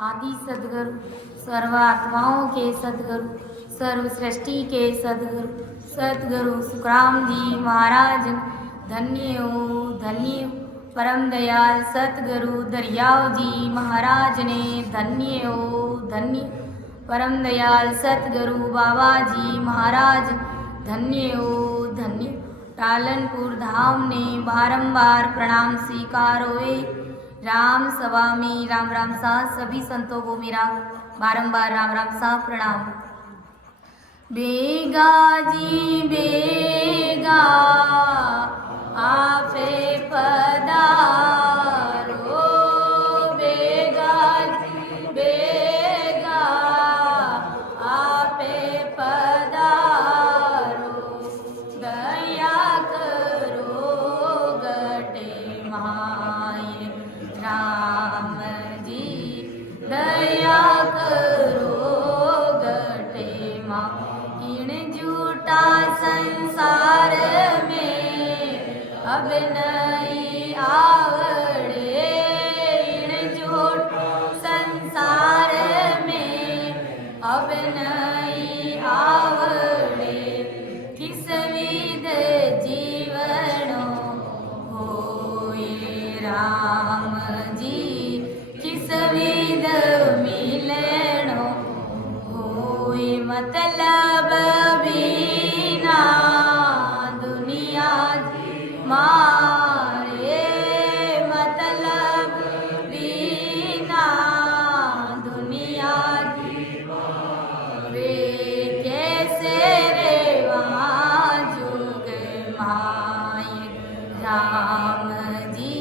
आदि सद्गुरु, सर्वात्माओं के सद्गुरु, सर्व सृष्टि के सद्गुरु, सद्गुरु सुखराम जी महाराज धन्य हो धन्य हो। परम दयाल सतगुरु दरियाव जी महाराज ने धन्य हो धन्य। परम दयाल सतगुरु बाबा जी महाराज धन्य हो धन्य। टालनपुर धाम ने बारंबार प्रणाम स्वीकार हुए। राम सभा में राम राम सा सभी संतों को मेरा बारंबार राम राम सा प्रणाम। बेगा जी बेगा आपे पधारो, बेगा जी बेगा आपे पधारो। दया करो गटे माये राम जी, दया करो गटे माँ। इन झूठा संसार में अब नहीं आवड़े, इन झूठा संसार में अब नहीं आवड़े। किस विध जीवनो होए राम जी, किस विध मिलनो होए। मतलब बिना दुनिया मारे, मतलब बिना दुनिया रे। कैसे रेवा जुग माये राम जी,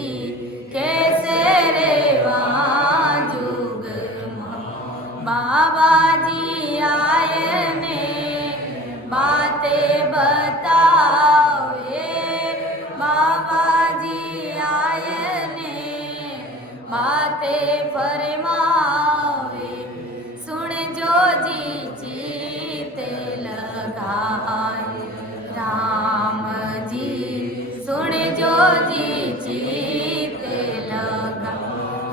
कैसे रेवा जुग माये। बाबा जी आए ने बातें बतावे, बाबा जी आए ने बातें फरमावे। सुन जो जी चित लगाए राम जी, सुन जो जी चित लगा।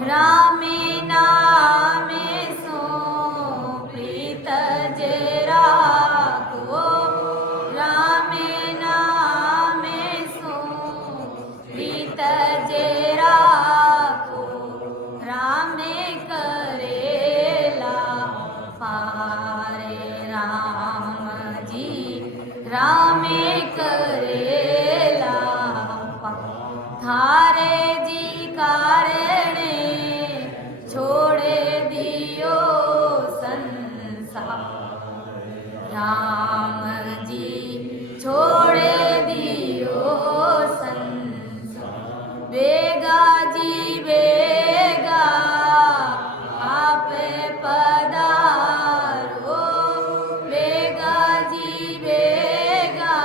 राम नामे सो प्रीत जरा को, राम नामे सो प्रीत जरा को। राम करेला पारे राम जी, राम करेला थारे जी कारणे छोड़े दियो संसार राम जी, छोड़े दियो संसार। बेगा जी बेगा आप पधारो, बेगा जी बेगा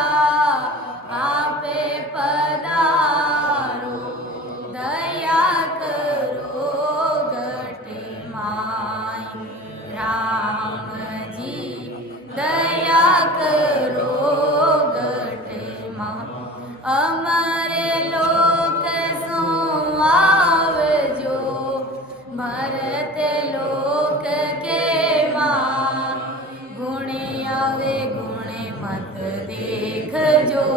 आप पधारो। दया करो गटे माई राम जी, दया करो गटे माँ। अमर लोक सो आवजो, भरत लोक के माँ। गुण आवे गुण मत देखजो,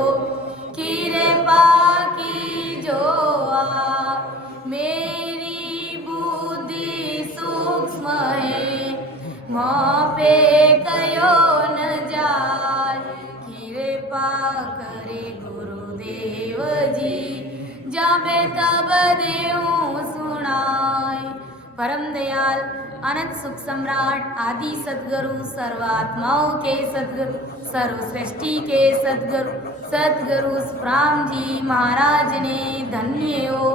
कृपा की जो आ। मेरी बुद्धि सूक्ष्म है, माँ पे कयो न जाय। कृपा करे गुरुदेव जी, जाबे तब देऊं सुनाय। परम दयाल अनंत सुख सम्राट आदि सद्गुरु, सर्वात्माओं के सद्गुरु, सर्व सृष्टि के सद्गुरु, सद्गुरु सुखराम जी महाराज ने धन्य हो।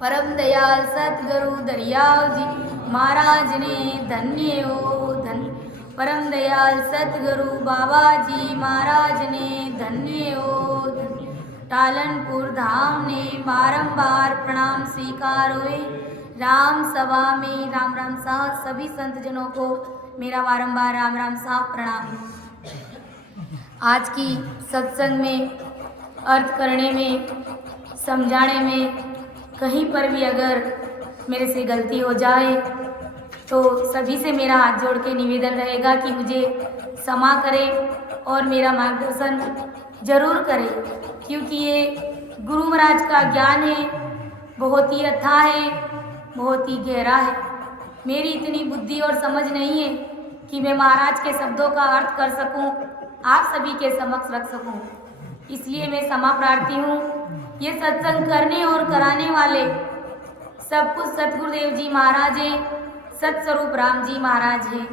परम दयाल सतगुरु दरियाव जी महाराज ने धन्य हो धन्य। परम दयाल सतगुरु बाबा जी महाराज ने धन्य हो धन्य। टालनपुर धाम ने बारंबार प्रणाम स्वीकार हुए। राम सभा में राम राम सा सभी संतजनों को मेरा बारंबार राम राम सा प्रणाम। आज की सत्संग में अर्थ करने में, समझाने में कहीं पर भी अगर मेरे से गलती हो जाए तो सभी से मेरा हाथ जोड़ के निवेदन रहेगा कि मुझे क्षमा करें और मेरा मार्गदर्शन जरूर करें, क्योंकि ये गुरु महाराज का ज्ञान है, बहुत ही अथाह है, बहुत ही गहरा है। मेरी इतनी बुद्धि और समझ नहीं है कि मैं महाराज के शब्दों का अर्थ कर सकूं, आप सभी के समक्ष रख सकूं। इसलिए मैं क्षमा प्रार्थी हूँ। ये सत्संग करने और कराने वाले सब कुछ सतगुरुदेव जी महाराज हैं, सतस्वरूप राम जी महाराज हैं।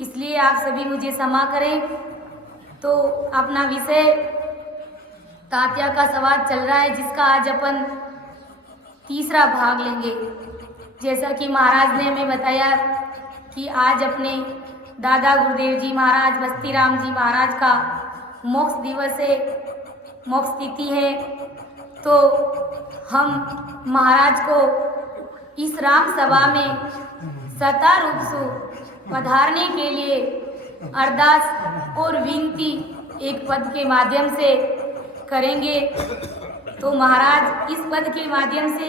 इसलिए आप सभी मुझे क्षमा करें। तो अपना विषय तात्या का संवाद चल रहा है, जिसका आज अपन तीसरा भाग लेंगे। जैसा कि महाराज ने हमें बताया कि आज अपने दादा गुरुदेव जी महाराज बस्ती राम जी महाराज का मोक्ष दिवस है, मोक्ष तिथि है। तो हम महाराज को इस राम सभा में सता रूप से पधारने के लिए अरदास और विनती एक पद के माध्यम से करेंगे। तो महाराज इस पद के माध्यम से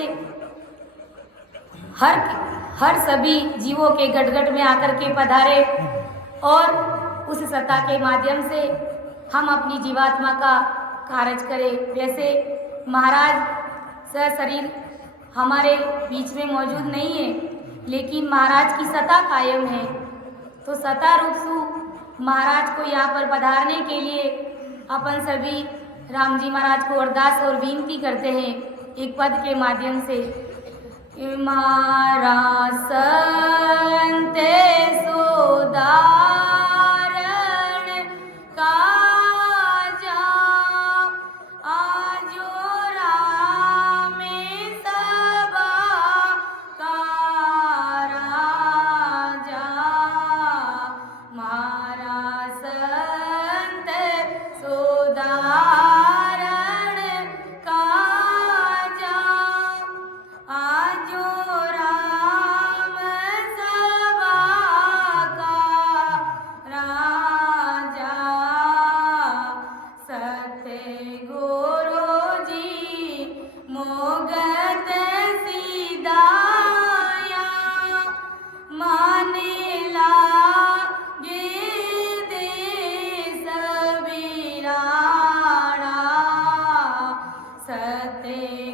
हर सभी जीवों के गटगट में आकर के पधारे और उस सत्ता के माध्यम से हम अपनी जीवात्मा का कार्य करें। वैसे महाराज सशरीर हमारे बीच में मौजूद नहीं है, लेकिन महाराज की सत्ता कायम है। तो सत्ता रूप से महाराज को यहाँ पर पधारने के लिए अपन सभी राम जी महाराज को अरदास और विनती करते हैं एक पद के माध्यम से। महाराज संत सुधारण काजा आजो राम सभा का राजा। महाराज संत सुधारण काजा आजो राम सभा का राजा। सत्य गुरु जी मोगत सीधाया माने लागे देश बिराना। सत्य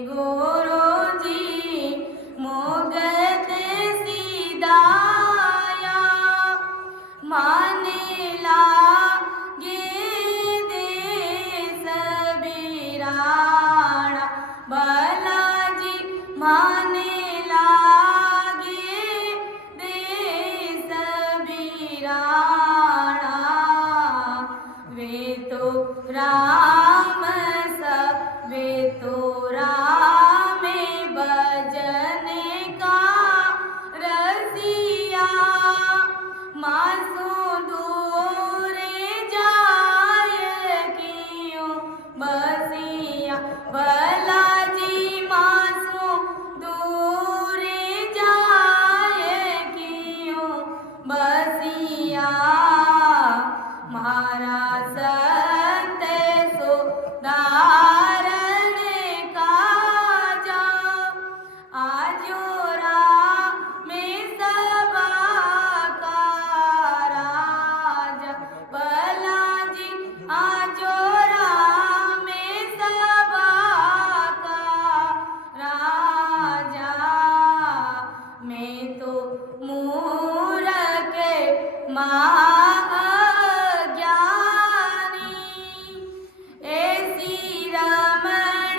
गुरु जी मोगत सीधाया माने लागे देश बिराना। बालाजी माने लागे देश बिराना। वे तो राम वे तो राम भजन का रसिया। मासू दूर जाय क्यों बसिया। बालाजी मासू दूर जाय क्यों बसिया। महाराज संत सुधारण काजा आजो राम सभा का राजा। बालाजी आजो राम सभा का राजा। मैं तो मूरख महाज्ञानी ऐसी रमण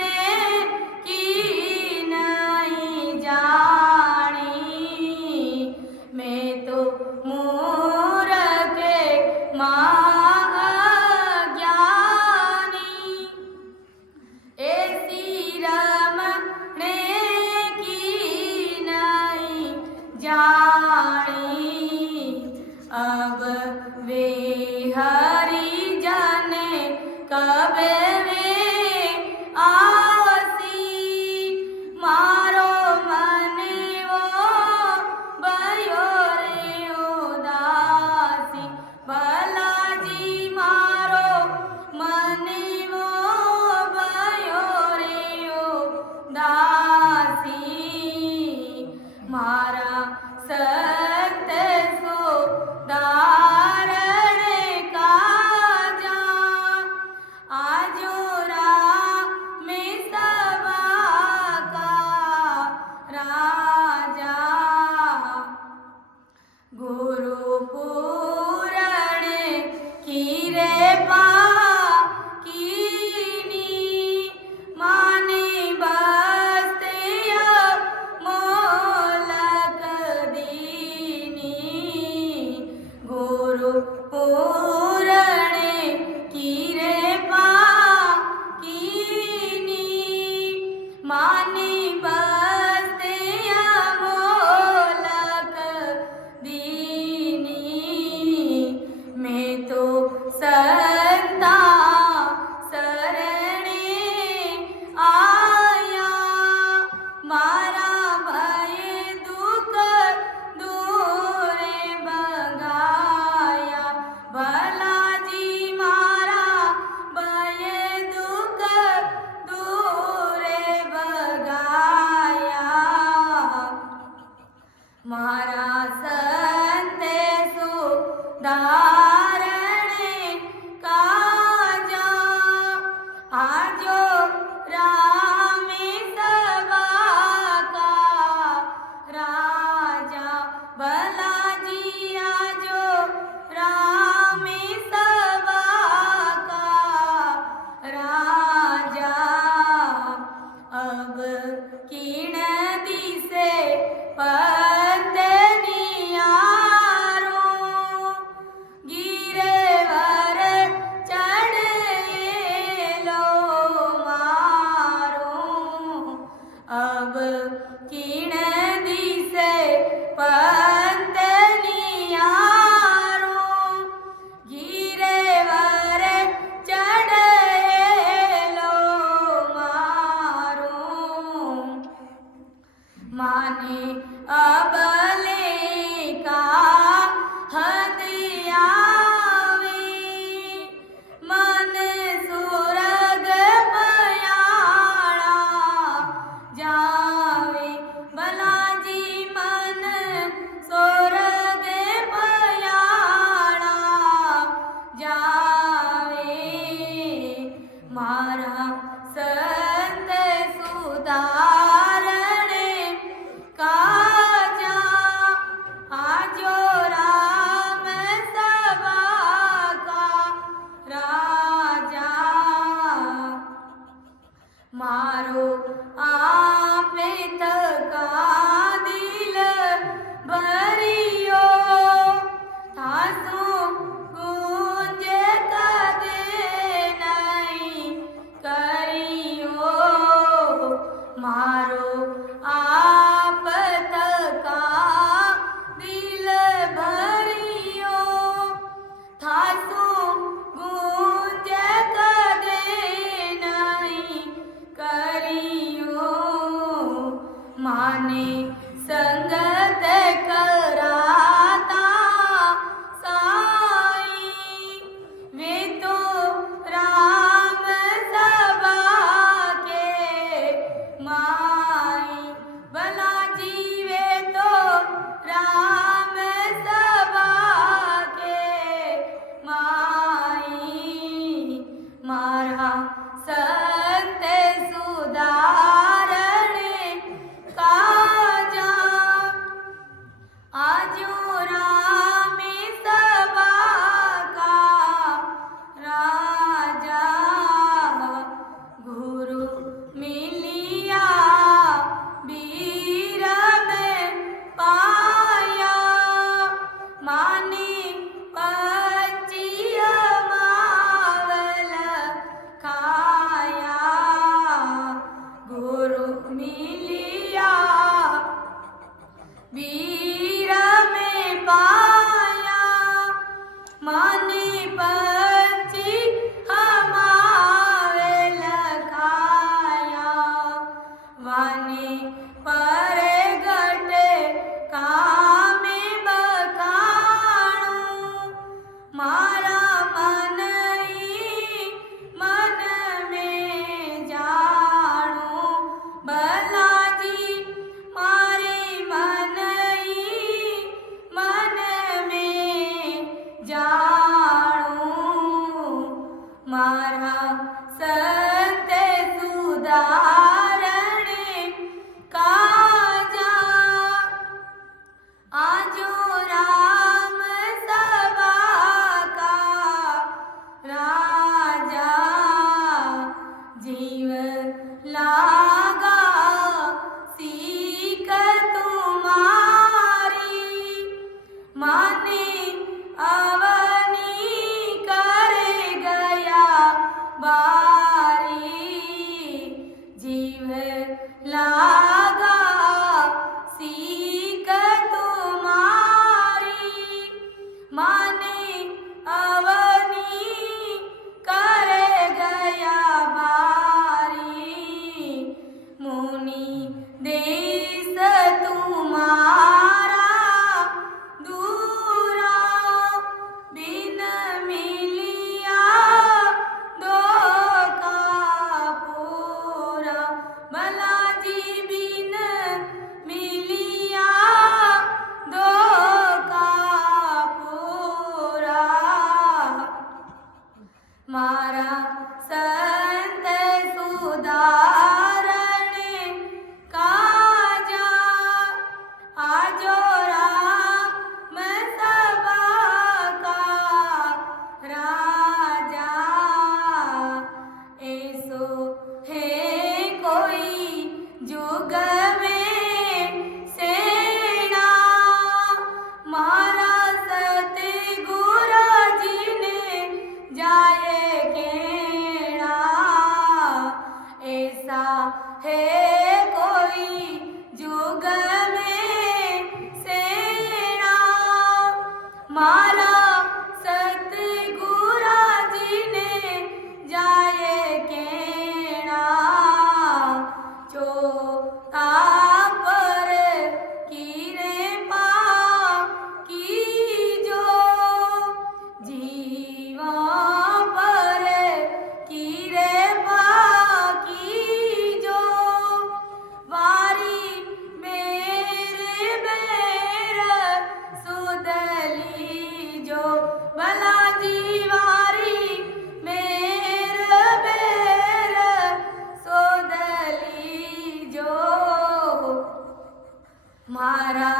की नहीं जानी। मैं तो मूरख महाज्ञानी ऐसी रमण की नहीं जानी। अब वे हरि जन कब वे आसी। मारो मन वो भयो रे उदासी। बालाजी मारो मन वो भयो रे उदासी। मारा गुरु पूरण कीरे पा कीनी माने बस्तिया मोलक दीनी गुरु पूरण कीरे पा कीनी माने बस्तिया मोलक दीनी मैं तो संता शरणे आया मारा भय दुख दूरे भगाया भलाजी मारा भय दुख दूरे भगाया मारा संते सुधारणे काजा आजो रामे सभा का राजा भलाजी आजो रामे सभा का राजा अब किण दिसे गिरेवर चढ़ेलो मारो अब किण दिसे पंतनियारो गिरेवर चढ़ेलो मारो माने अबले का हदियावे मन सुरग पयाड़ा जावे भलाजी मन सुरग पयाड़ा जावे मारा संत सुधारणे काजा आजो राम सभा का राजा मारो आपे तका दिल भरियो थासो गूंज कदे नहीं करियो मारो आप तका दिल भरियो थासो गूंज कदे नहीं करियो माने संगत कराता साई वे तो राम सभा के माई भलाजी वे तो राम सभा के माई मारा संत सुधारणे काजा आजो रामे सभा का राजा गुरु मिलिया वीर में पाया माने पचिया मावल खाया गुरु मिलिया वीर में पाया मारा सतगुरा जी ने जाए केना चोता पर कीरे पा की जो जीवा पर कीरे पा की जो वारी मेरे बेर सुदली जो भला दीवारी मेरे बेर सुदली जो मारा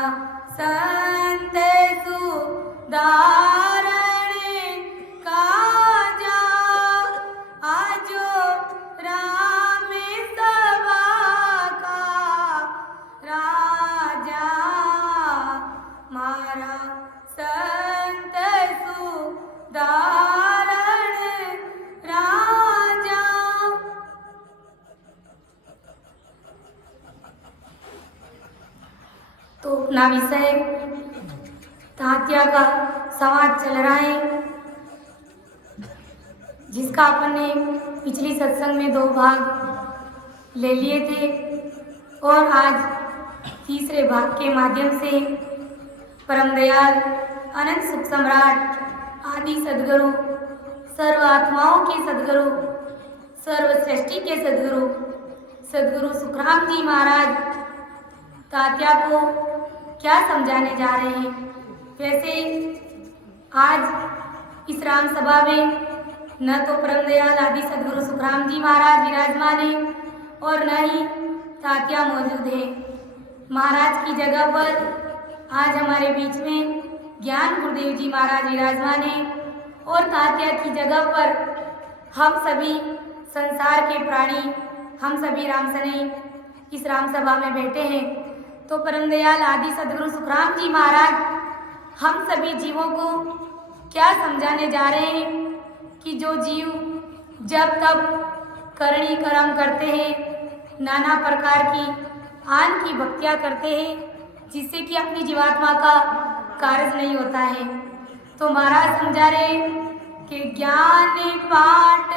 संत सुधारण काजा आजो राम सभा का राजा मारा संत सुधारण राजा। तो अपना विषय तात्या का संवाद चल रहा है, जिसका अपन ने पिछली सत्संग में 2 भाग ले लिए थे और आज तीसरे भाग के माध्यम से परम दयाल अनंत सुख सम्राट आदि सद्गुरु, सर्व आत्माओं के सद्गुरु, सर्व सृष्टि के सद्गुरु, सद्गुरु सुखराम जी महाराज तात्या को क्या समझाने जा रहे हैं। वैसे आज इस राम सभा में न तो परम दयाल आदि सद्गुरु सुखराम जी महाराज विराजमान है और न ही तात्या मौजूद है। महाराज की जगह पर आज हमारे बीच में ज्ञान गुरुदेव जी महाराज विराजमान है और तात्या की जगह पर हम सभी संसार के प्राणी, हम सभी रामसने इस राम सभा में बैठे हैं। तो परम दयाल आदि सद्गुरु सुखराम जी महाराज हम सभी जीवों को क्या समझाने जा रहे हैं कि जो जीव जब तब करणी कर्म करते हैं, नाना प्रकार की आन की भक्तियाँ करते हैं, जिससे कि अपनी जीवात्मा का कार्य नहीं होता है। तो महाराज समझा रहे कि ज्ञान पाठ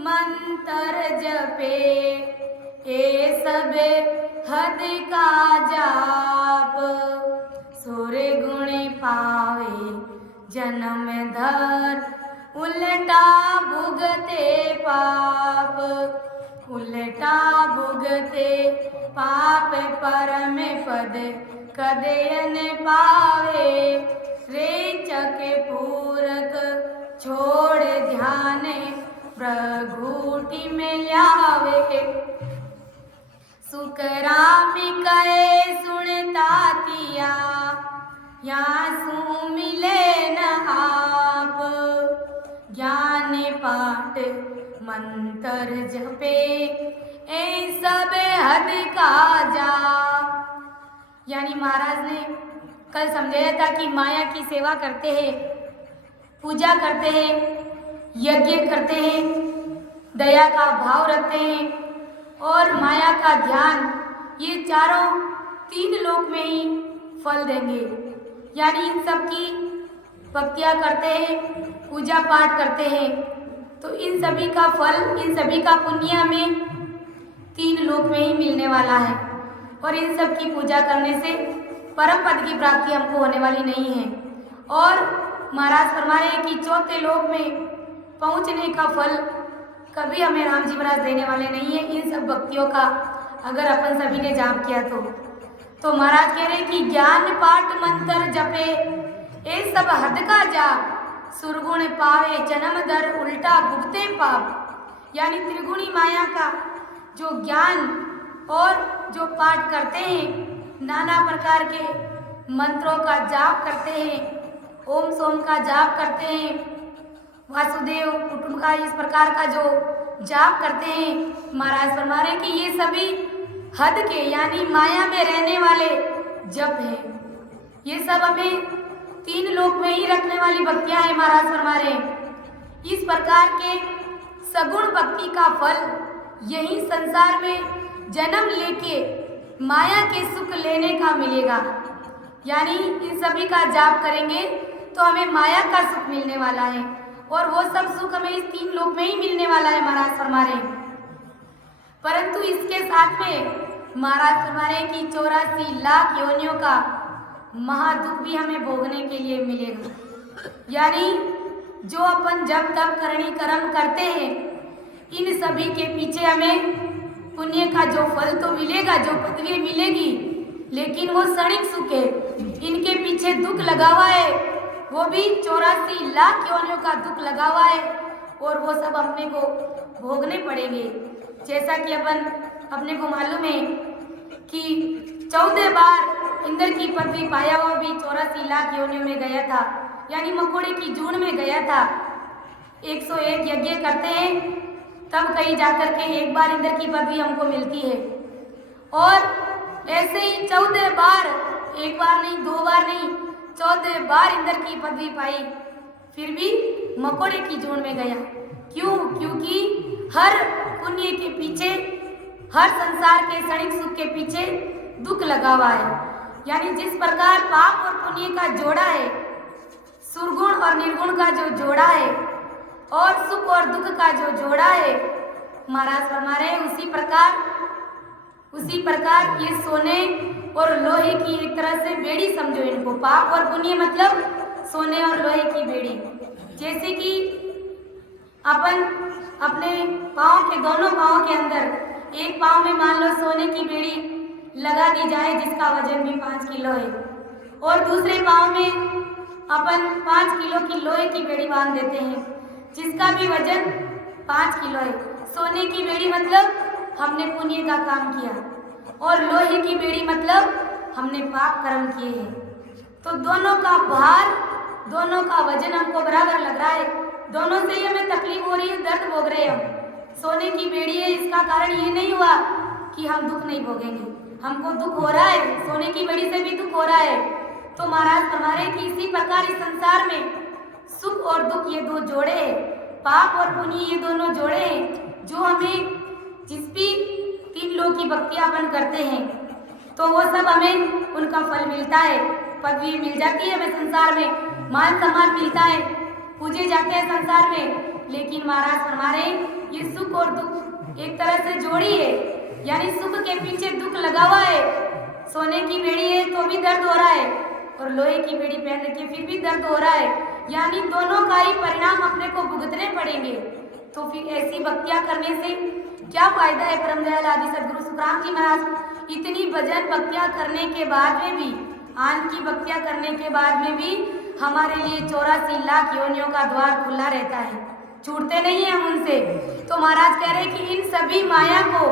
मंत्र जपे ए सब हद का जाप सोरे गुण पावे जन्म धर उल्टा भुगते पाप उल्टा भुगते पाप परम पद कदयन पावे रेचक पूरक छोड़ ध्यान प्रघुटी में लावे सुकराम कहे सुनता तिया या सु मिले न आप ज्ञान पाठ मंत्र जपे ए सब हद का जा। यानी महाराज ने कल समझाया था कि माया की सेवा करते हैं, पूजा करते हैं, यज्ञ करते हैं, दया का भाव रखते हैं और माया का ध्यान, ये चारों 3 लोक में ही फल देंगे। यानी इन सब की भक्तियाँ करते हैं, पूजा पाठ करते हैं, तो इन सभी का फल, इन सभी का पुण्य हमें 3 लोक में ही मिलने वाला है और इन सब की पूजा करने से परम पद की प्राप्ति हमको होने वाली नहीं है। और महाराज फरमा रहे हैं कि 4थे लोक में पहुँचने का फल कभी हमें राम जी महाराज देने वाले नहीं है, इन सब भक्तियों का अगर अपन सभी ने जाप किया तो महाराज कह रहे हैं कि ज्ञान पाठ मंत्र जपे ये सब हद का जाप सुरगुण पावे जन्म दर उल्टा भुगते पाप। यानी त्रिगुणी माया का जो ज्ञान और जो पाठ करते हैं, नाना प्रकार के मंत्रों का जाप करते हैं, ओम सोम का जाप करते हैं, वासुदेव कुटुंब का इस प्रकार का जो जाप करते हैं, महाराज फरमा रहे कि ये सभी हद के यानी माया में रहने वाले जप है। ये सब हमें 3 लोक में ही रखने वाली भक्तियां हैं। महाराज फरमा रहे इस प्रकार के सगुण भक्ति का फल यही संसार में जन्म लेके माया के सुख लेने का मिलेगा। यानी इन सभी का जाप करेंगे तो हमें माया का सुख मिलने वाला है और वो सब सुख हमें इस 3 लोक में ही मिलने वाला है महाराज फरमा रहे हैं। परंतु इसके साथ में महाराज फरमा रहे हैं कि 84 लाख योनियों का महादुख भी हमें भोगने के लिए मिलेगा। यानी जो अपन जब तब करनी कर्म करते हैं, इन सभी के पीछे हमें पुण्य का जो फल तो मिलेगा, जो पदवी मिलेगी, लेकिन वो क्षणिक सुख है। इनके पीछे दुख लगा हुआ है, वो भी 84 लाख योनियों का दुख लगा हुआ है और वो सब अपने को भोगने पड़ेंगे। जैसा कि अपने को मालूम है कि 14 बार इंद्र की पदवी पाया हुआ भी 84 लाख योनियों में गया था, यानी मकोड़े की जून में गया था। 101 यज्ञ करते हैं तब कहीं जाकर के एक बार इंद्र की पदवी हमको मिलती है। और ऐसे ही 14 बार, एक बार नहीं, 2 बार नहीं, 14 बार इंद्र की पदवी पाई, फिर भी मकोड़े की जून में गया। क्यों? क्योंकि हर पुण्य के पीछे, हर संसार के क्षणिक सुख के पीछे दुख लगा हुआ है। यानी जिस प्रकार पाप और पुण्य का जोड़ा है, सुरगुण और निर्गुण का जो जोड़ा है और सुख और दुख का जो जोड़ा है, महाराज फरमा रहे हैं उसी प्रकार ये सोने और लोहे की एक तरह से बेड़ी समझो इनको। पाप और पुण्य मतलब सोने और लोहे की बेड़ी। जैसे कि अपन अपने पाँव के, दोनों पाँव के अंदर एक पाँव में मान लो सोने की बेड़ी लगा दी जाए जिसका वजन भी 5 किलो है, और दूसरे पाँव में अपन 5 किलो की लोहे की बेड़ी बांध देते हैं जिसका भी वजन 5 किलो है। सोने की बेड़ी मतलब हमने पुण्य का काम किया और लोहे की बेड़ी मतलब हमने पाप कर्म किए हैं। तो दोनों का भार, दोनों का वजन हमको बराबर लग रहा है, दोनों से ही हमें तकलीफ हो रही है, दर्द भोग रहे हैं हम। सोने की बेड़ी है, इसका कारण ये नहीं हुआ कि हम दुख नहीं भोगेंगे, हमको दुख हो रहा है, सोने की बेड़ी से भी दुख हो रहा है। तो महाराज फरमा रहे कि इसी प्रकार इस संसार में सुख और दुख ये 2 जोड़े हैं, पाप और पुण्य ये दोनों जोड़े हैं, जो हमें जिस भी 3 लोक की भक्ति अपन करते हैं तो वो सब हमें उनका फल मिलता है। पदवी मिल जाती है हमें संसार में, मान सम्मान मिलता है, पूजे जाते हैं संसार में। लेकिन महाराज फरमा रहे ये सुख और दुख एक तरह से जोड़ी है, यानी सुख के पीछे दुख लगा हुआ है। सोने की बेड़ी है तो भी दर्द हो रहा है और लोहे की बेड़ी पहन रखी है फिर भी दर्द हो रहा है, यानी दोनों का ही परिणाम अपने को भुगतने पड़ेंगे। तो फिर ऐसी भक्तियां करने से क्या फायदा है? परम दयाल आदि सदगुरु सुखराम जी महाराज इतनी भजन भक्तियां करने के बाद में भी, आन की भक्तियां करने के बाद में भी हमारे लिए 84 लाख योनियों का द्वार खुला रहता है, छूटते नहीं है हम उनसे। तो महाराज कह रहे हैं कि इन सभी माया को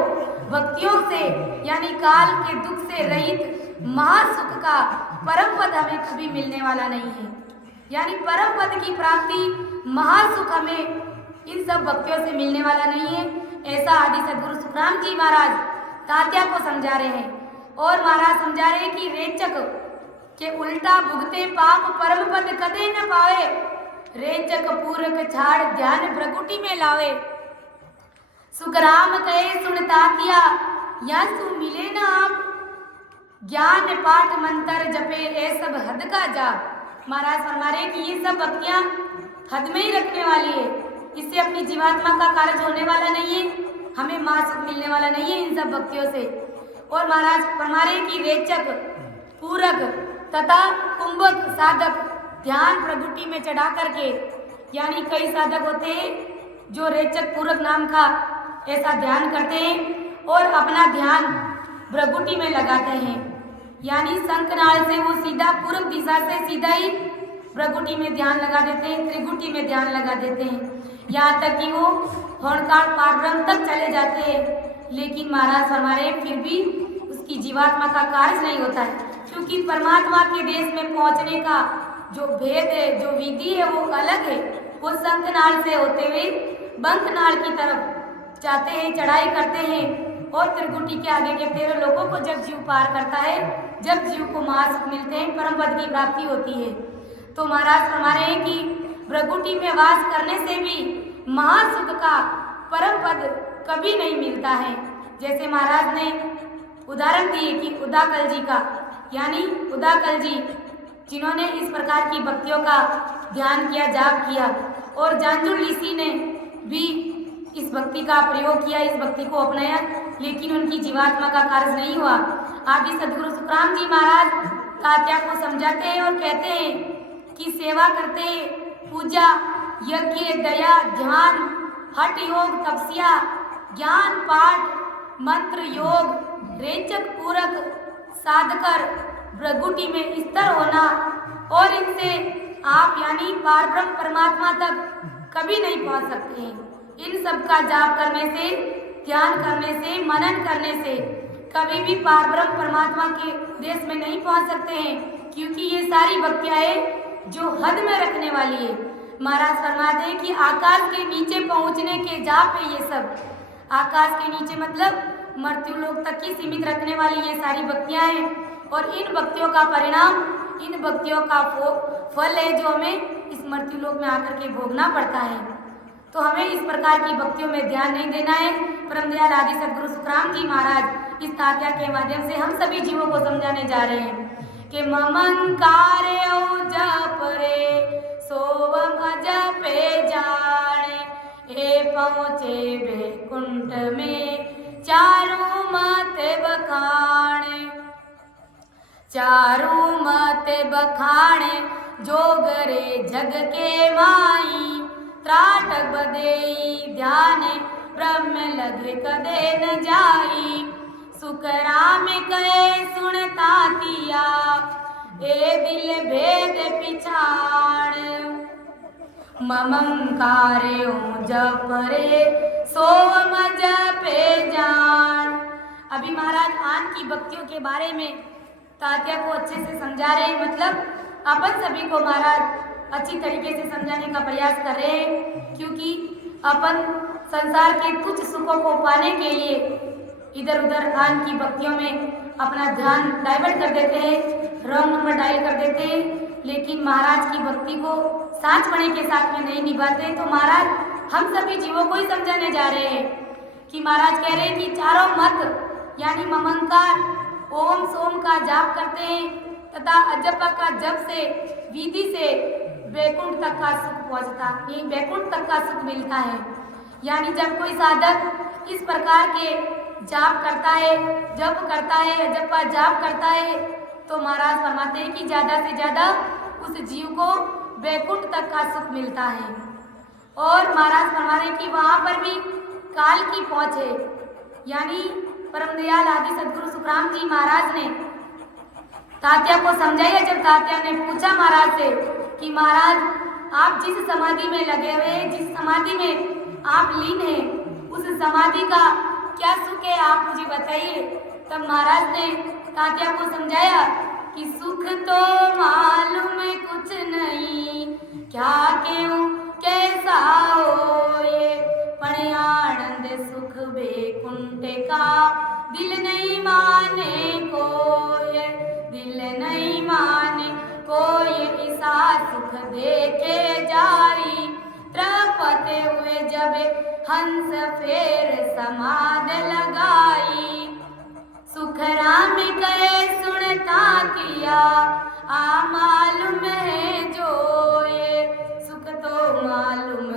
भक्तियों से, यानी काल के दुख से रहित महासुख का परम पद हमें कभी मिलने वाला नहीं है। यानी परम पद की प्राप्ति, महासुख हमें इन सब भक्तियों से मिलने वाला नहीं है। ऐसा आदि सदगुरु सुखराम जी महाराज तात्या को समझा रहे हैं। और महाराज समझा रहे हैं कि रेचक के उल्टा भुगते पाप परम पद कदे न पावे, रेचक पूरक छाड़ ध्यान भ्रगुटी में लावे। सुखराम कहे सुन तात्या या सु मिले न आप, ज्ञान पाठ मंत्र जपे ए सब हद का जाप। महाराज फरमा रहे कि ये सब भक्तियां हद में ही रखने वाली है, इससे अपनी जीवात्मा का कार्य होने वाला नहीं है, हमें महासुख मिलने वाला नहीं है इन सब भक्तियों से। और महाराज फरमा रहे कि रेचक, पूरक तथा कुंभक साधक ध्यान प्रगुटी में चढ़ा करके, यानी कई साधक होते हैं जो रेचक पूरक नाम का ऐसा ध्यान करते हैं और अपना ध्यान भ्रगुटी में लगाते हैं, यानी शंखनाल से वो सीधा पूर्व दिशा से सीधा ही भ्रगुटी में ध्यान लगा देते हैं, त्रिगुटी में ध्यान लगा देते हैं, यहाँ तक कि वो होनकाल पारब्रह्म तक चले जाते हैं। लेकिन महाराज फरमा रहे फिर भी उसकी जीवात्मा का कार्य नहीं होता है, क्योंकि परमात्मा के देश में पहुँचने का जो भेद है, जो विधि है, वो अलग है। वो शंखनाल से होते हुए बंखनाल की तरफ जाते हैं, चढ़ाई करते हैं और त्रिकुटी के आगे के 13 लोगों को जब जीव पार करता है, जब जीव को महासुख मिलते हैं, परम पद की प्राप्ति होती है। तो महाराज फरमा रहे हैं कि भ्रगुटी में वास करने से भी महासुख का परम पद कभी नहीं मिलता है। जैसे महाराज ने उदाहरण दिए कि उदाकल जी का, यानी उदाकल जी जिन्होंने इस प्रकार की भक्तियों का ध्यान किया, जाप किया। और जांजुल ऋषि ने भी इस भक्ति का प्रयोग किया, इस भक्ति को अपनाया, लेकिन उनकी जीवात्मा का कार्य नहीं हुआ। आदि सदगुरु सुखराम जी महाराज तात्या को समझाते हैं और कहते हैं कि सेवा करते हैं, पूजा, यज्ञ, दया, ध्यान, हठ योग, तपस्या, ज्ञान पाठ, मंत्र योग, रेचक पूरक साधकर भ्रगुटी में स्थिर होना, और इनसे आप यानी पारब्रह्म परमात्मा तक कभी नहीं पहुंच सकते हैं। इन सब का जाप करने से, ध्यान करने से, मनन करने से कभी भी पारब्रह्म परमात्मा के देश में नहीं पहुंच सकते हैं, क्योंकि ये सारी भक्तियाँ जो हद में रखने वाली है। महाराज फरमाते हैं कि आकाश के नीचे पहुंचने के जाप है ये सब। आकाश के नीचे मतलब मृत्यु लोक तक ही सीमित रखने वाली ये सारी भक्तियाँ हैं, और इन भक्तियों का परिणाम, इन भक्तियों का फल है जो हमें इस मृत्यु लोक में आकर के भोगना पड़ता है। तो हमें इस प्रकार की भक्तियों में ध्यान नहीं देना है। परम दयाल आदि सदगुरु सुखराम जी महाराज इस तात्या के माध्यम से हम सभी जीवों को समझाने जा रहे हैं कि ममंकार जप रे सोवम अजपे जाने, ए पहुँचे बैकुंठ में चारों मत बखाने, चारों मत बखाने, जोगरे जग के माई, त्राटक बदेई ध्याने, ब्रह्म लगे कदे न जाई, सुखराम कहे सुनता तिया, ए दिल भेद पिछाड़, ममंकारे जप रे सोम जपे जान। अभी महाराज आन की भक्तियों के बारे में तात्या को अच्छे से समझा रहे हैं, मतलब अपन सभी को महाराज अच्छी तरीके से समझाने का प्रयास कर रहे हैं, क्योंकि अपन संसार के कुछ सुखों को पाने के लिए इधर उधर आन की भक्तियों में अपना ध्यान डाइवर्ट कर देते हैं, रॉन्ग नंबर डायल कर देते हैं, लेकिन महाराज की भक्ति को सांचपने के साथ में नहीं निभाते। तो महाराज हम सभी जीवों को ही समझाने जा रहे हैं कि महाराज कह रहे हैं कि चारों मत यानी ममंकार, ओम सोम का जाप करते हैं तथा अजपा का जप से, विधि से बैकुंठ तक का सुख पहुंचता, ये बैकुंठ तक का सुख मिलता है। यानी जब कोई साधक इस प्रकार के जाप करता है, जप करता है, अजपा जाप करता है, तो महाराज फरमाते हैं कि ज़्यादा से ज़्यादा उस जीव को बैकुंठ तक का सुख मिलता है। और महाराज फरमा रहे हैं कि वहाँ पर भी काल की पहुँच है। यानी परम दयाल आदि सदगुरु सुखराम जी महाराज ने तात्या को समझाया। जब तात्या ने पूछा महाराज से कि महाराज आप जिस समाधि में लगे हुए हैं, जिस समाधि में आप लीन हैं, उस समाधि का क्या सुख है आप मुझे बताइए। तब महाराज ने तात्या को समझाया कि सुख तो मालूम कुछ नहीं, क्या क्यों कैसा हो ये, पण आनंद सुख बैकुंठ का दिल नहीं माने कोई, दिल नहीं माने कोई, ऐसा सुख देखे जाई, त्रपते हुए जब हंस फेर समाध लगाई, सुख राम कहे सुनता किया, आ मालूम है जो ये, सुख तो मालूम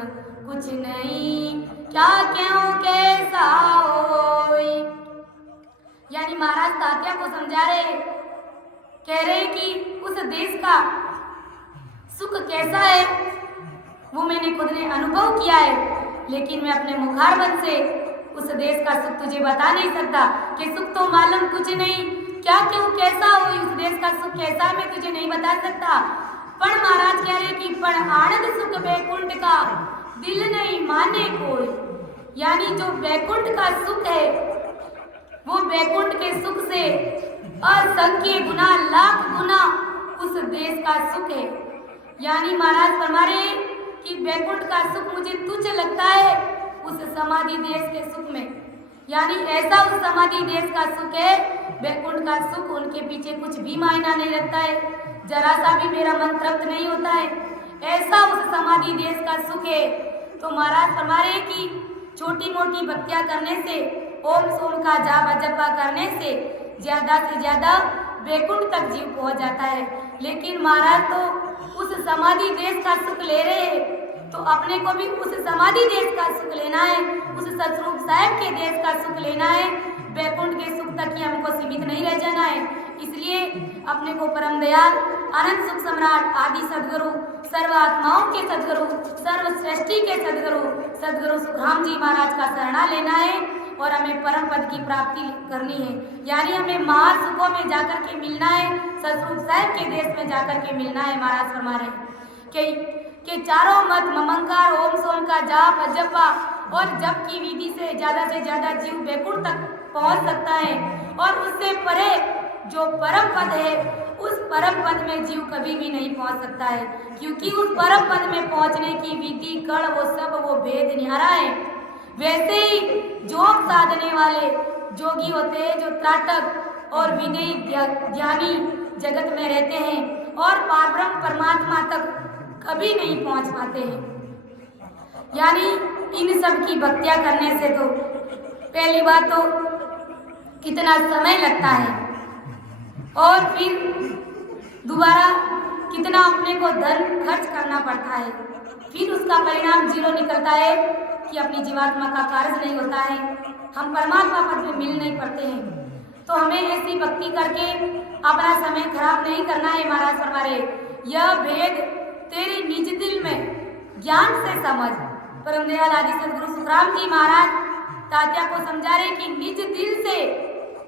कुछ नहीं, क्या क्यों कैसा होई। यानी महाराज तात्या को समझा रहे, कह रहे कि उस देश का सुख कैसा है वो मैंने खुद ने अनुभव किया है, लेकिन मैं अपने मुखारबंद से उस देश का सुख तुझे बता नहीं सकता कि सुख तो मालूम कुछ नहीं, क्या क्यों कैसा हो, उस देश का सुख कैसा मैं तुझे नहीं बता सकता। पर महाराज कह रहे कि पर आनंद सुख बैकुंठ का दिल नहीं माने कोई। यानी जो बैकुंठ का सुख है वो बैकुंठ के सुख से असंख्य गुना, लाख गुना उस देश का सुख है। यानी महाराज फरमा रहे कि बैकुंठ का सुख मुझे तुच्छ लगता है उस समाधि देश के सुख में। यानी ऐसा उस समाधि देश का सुख है, बैकुंठ का सुख उनके पीछे कुछ भी मायना नहीं रखता है, जरा सा भी मेरा मन तृप्त नहीं होता है, ऐसा उस समाधि देश का सुख है। तो महाराज फरमा रहे कि छोटी मोटी भक्तियां करने से, ओम सोम का जाप जपा करने से ज्यादा वैकुंठ तक जीव पहुंच जाता है। लेकिन महाराज तो उस समाधि देश का सुख ले रहे हैं, तो अपने को भी उस समाधि देश का सुख लेना है, उस सतरूप साहब के देश का सुख लेना है। वैकुंठ के सुख तक ही हमको सीमित नहीं रह जाना है। इसलिए अपने को परम दयाल अनंत सुख सम्राट आदि सदगुरु, सर्व आत्माओं के सदगुरु, सर्व सृष्टि के सदगुरु सदगुरु सुखराम जी महाराज का शरणा लेना है और हमें परम पद की प्राप्ति करनी है। यानी हमें महासुखों में जाकर के मिलना है, सतरूप साहब के देश में जाकर के मिलना है। महाराज फरमा रहे कि चारों मत ममंकार ओम सोम का जाप जपा और जप की विधि से ज्यादा जीव वैकुंठ तक पहुंच सकता है। और उससे परे जो परम पद है, उस परम पद में जीव कभी भी नहीं पहुंच सकता है, क्योंकि उस परम पद में पहुंचने की विधि कण वो भेद निहारा है। वैसे ही योग साधने वाले जोगी होते हैं, जो त्राटक और विनयी ज्ञानी जगत में रहते हैं और पारब्रह्म परमात्मा तक कभी नहीं पहुंच पाते हैं। यानी इन सब की भक्तियां करने से तो पहली बात तो कितना समय लगता है और फिर दोबारा कितना अपने को धन खर्च करना पड़ता है, फिर उसका परिणाम जीरो निकलता है कि अपनी जीवात्मा का कार्य नहीं होता है, हम परमात्मा पद में मिल नहीं पाते हैं। तो हमें ऐसी भक्ति करके अपना समय खराब नहीं करना है। महाराज फरमा रहे, यह भेद तेरे निज दिल में ज्ञान से समझ। परम दयाल आदि सदगुरु सुखराम जी महाराज तात्या को समझा रहे कि निज दिल से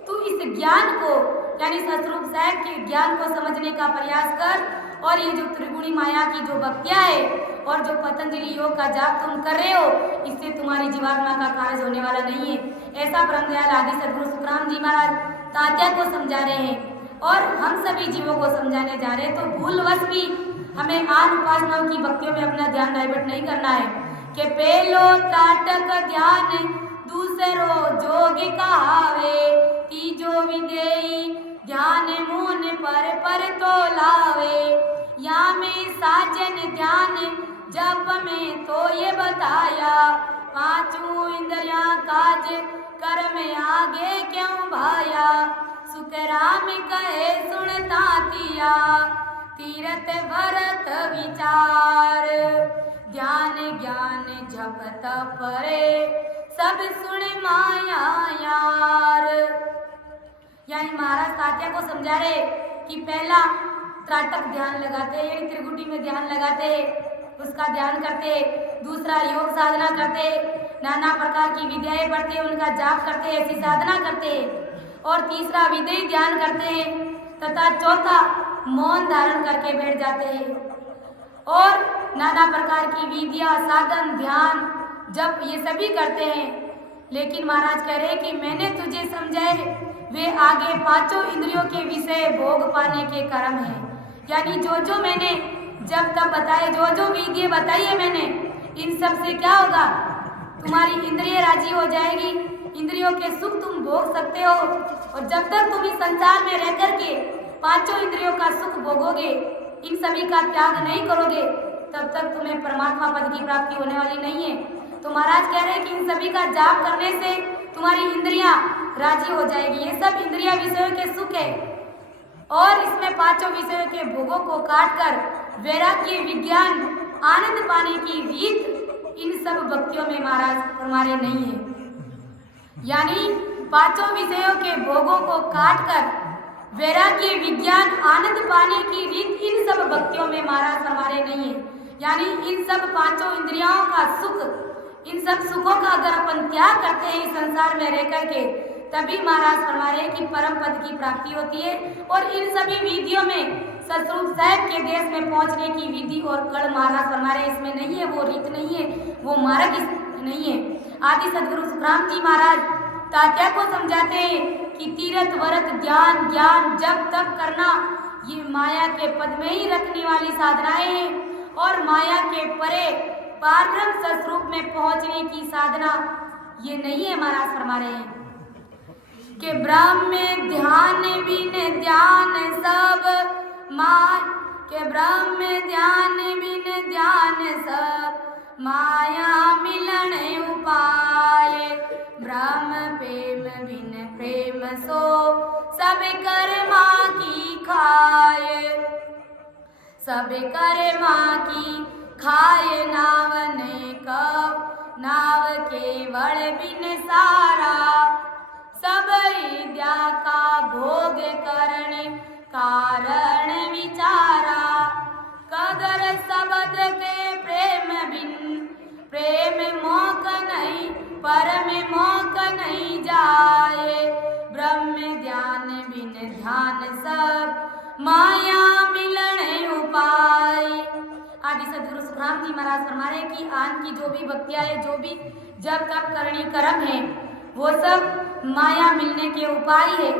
तू इस ज्ञान को, यानी सतरूप साहब के ज्ञान को समझने का प्रयास कर। और ये जो त्रिगुणी माया की जो भक्तियां है और जो पतंजलि योग का जाप तुम कर रहे हो, इससे तुम्हारी जीवात्मा का कार्य होने वाला नहीं है। ऐसा परम दयाल आदि सदगुरु सुखराम जी महाराज तात्या को समझा रहे हैं और हम सभी जीवों को समझाने जा रहे हैं। तो भूलवश भी हमें आन उपासनाओं की भक्तियों में अपना ध्यान डाइवर्ट नहीं करना है कि पहलो त्राटक ध्यान दूसरो जोग कहावे, तीजो विदेई ध्यान मुन पर तो लावे। या में साजन ध्यान जप में तो ये बताया, पांचों इंद्रिया काज कर में आगे क्यों भाया। सुखराम कहे सुनता तिया, तीरथ भरत विचार। ध्यान ज्ञान जप तप रे, सब सुन माया यार। यानी महाराज तात्या को समझा रहे कि पहला त्राटक ध्यान लगाते हैं, यानी त्रिकुटी में ध्यान लगाते हैं, उसका ध्यान करते हैं। दूसरा योग साधना करते हैं, नाना प्रकार की विद्याएं पढ़ते हैं, उनका जाप करते हैं, ऐसी साधना करते हैं। और तीसरा विधेय ध्यान करते हैं तथा चौथा मौन धारण करके बैठ जाते हैं और नाना प्रकार की विद्या साधन ध्यान जप ये सभी करते हैं। लेकिन महाराज कह रहे कि मैंने तुझे समझाए वे आगे पांचों इंद्रियों के विषय भोग पाने के कर्म है। यानी जो मैंने जब तब बताए, जो विधि बताई है मैंने, इन सब से क्या होगा, तुम्हारी इंद्रिय राजी हो जाएगी, इंद्रियों के सुख तुम भोग सकते हो। और जब तक तुम इस संसार में रह करके पांचों इंद्रियों का सुख भोगोगे, इन सभी का त्याग नहीं करोगे, तब तक तुम्हें परमात्मा पद की प्राप्ति होने वाली नहीं है। तो महाराज कह रहे हैं कि इन सभी का जाप करने से तुम्हारी इंद्रियां राजी हो जाएगी। ये सब इंद्रिया विषयों के सुख है और इसमें पांचों विषयों के भोगों को काट कर वैराग्य विज्ञान आनंद पाने की रीत इन सब भक्तियों में महाराज हमारे नहीं है। यानी पांचों विषयों के भोगों को काट कर वैराग्य विज्ञान आनंद पाने की रीत इन सब भक्तियों में महाराज हमारे नहीं है। यानी इन सब पांचों इंद्रियाओं का सुख, इन सब सुखों का अगर अपन त्याग करते हैं इस संसार में रह करके, तभी महाराज फरमा रहे कि परम पद की प्राप्ति होती है। और इन सभी विधियों में सतरूप साहब के देश में पहुंचने की विधि और कड़ महाराज फरमा रहे इसमें नहीं है, वो रीत नहीं है, वो मार्ग नहीं है। आदि सदगुरु सुखराम जी महाराज तात्या को समझाते हैं कि तीरथ व्रत ध्यान ज्ञान जप तप करना ये माया के पद में ही रखने वाली साधनाएं हैं और माया के परे पारब्रह्म स्वरूप में पहुंचने की साधना ये नहीं है। महाराज फरमा रहे हैं कि ब्रह्म में ध्यान बिन ध्यान सब के ब्रह्म में ध्यान बिन ध्यान सब माया मिलन उपाय। ब्रह्म प्रेम बिन प्रेम सो सब कर्मा की खाए, सब कर्मा की खाए नाव ने कब, नाव केवल बिन सारा, सब विद्या का भोग करने कारण विचारा, कदर शब्द के प्रेम बिन, प्रेम मोक नहीं परम मोक नहीं जाए, ब्रह्म ध्यान बिन ध्यान सब माया मिलने उपाय। आदि सदगुरु सुखराम जी महाराज फरमा रहे कि आन की जो भी भक्तियां है, जो भी जब तक करनी कर्म है, वो सब माया मिलने के उपाय है।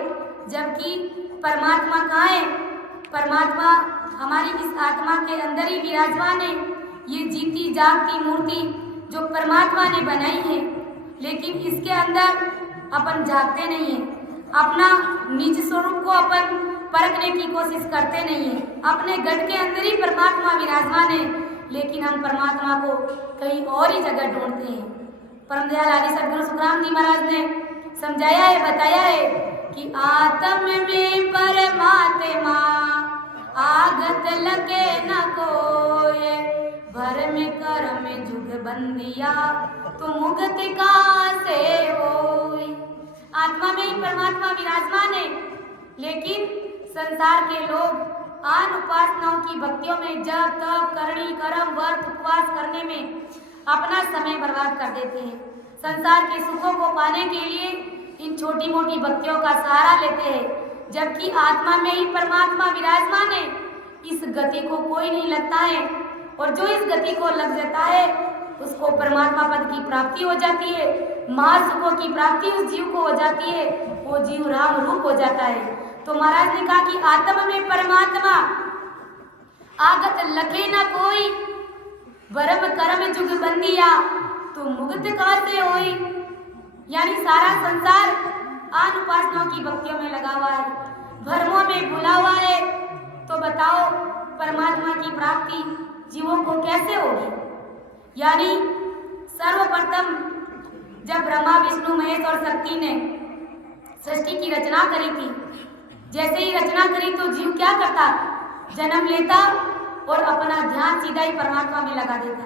जबकि परमात्मा कहाँ है? परमात्मा हमारी इस आत्मा के अंदर ही विराजमान है। ये जीती जागती मूर्ति जो परमात्मा ने बनाई है, लेकिन इसके अंदर अपन जागते नहीं है, अपना निज स्वरूप को अपन परखने की कोशिश करते नहीं है। अपने गढ़ के अंदर ही परमात्मा विराजमान है, लेकिन हम परमात्मा को कहीं और ही जगह ढूंढते हैं। परम दयाल आदि सदगुरु सुखराम जी महाराज ने समझाया है, बताया है कि आत्म में परमात्मा आगत लगे न कोय, भर में कर्म जुग बंदिया तो मुक्ति कहाँ से होय। आत्मा में ही परमात्मा विराजमान है, लेकिन संसार के लोग आन उपासनाओं की भक्तियों में जप तप करनी कर्म व्रत उपवास करने में अपना समय बर्बाद कर देते हैं। संसार के सुखों को पाने के लिए इन छोटी मोटी भक्तियों का सहारा लेते हैं, जबकि आत्मा में ही परमात्मा विराजमान है। इस गति को कोई नहीं लगता है, और जो इस गति को लग जाता है उसको परमात्मा पद की प्राप्ति हो जाती है, महासुखों की प्राप्ति उस जीव को हो जाती है, वो जीव राम रूप हो जाता है। तो महाराज ने कहा कि आत्मा में परमात्मा आगत लगे न कोई, भरम कर्म जुग बंदिया तो मुक्त कहाँ से होई। यानी सारा संसार आन उपासनाओं की भक्तियों में लगा हुआ है, भरमों में भुला हुआ है, तो बताओ परमात्मा की प्राप्ति जीवों को कैसे होगी। यानी सर्वप्रथम जब ब्रह्मा विष्णु महेश और शक्ति ने सृष्टि की रचना करी थी, जैसे ही रचना करी तो जीव क्या करता, जन्म लेता और अपना ध्यान सीधा ही परमात्मा में लगा देता।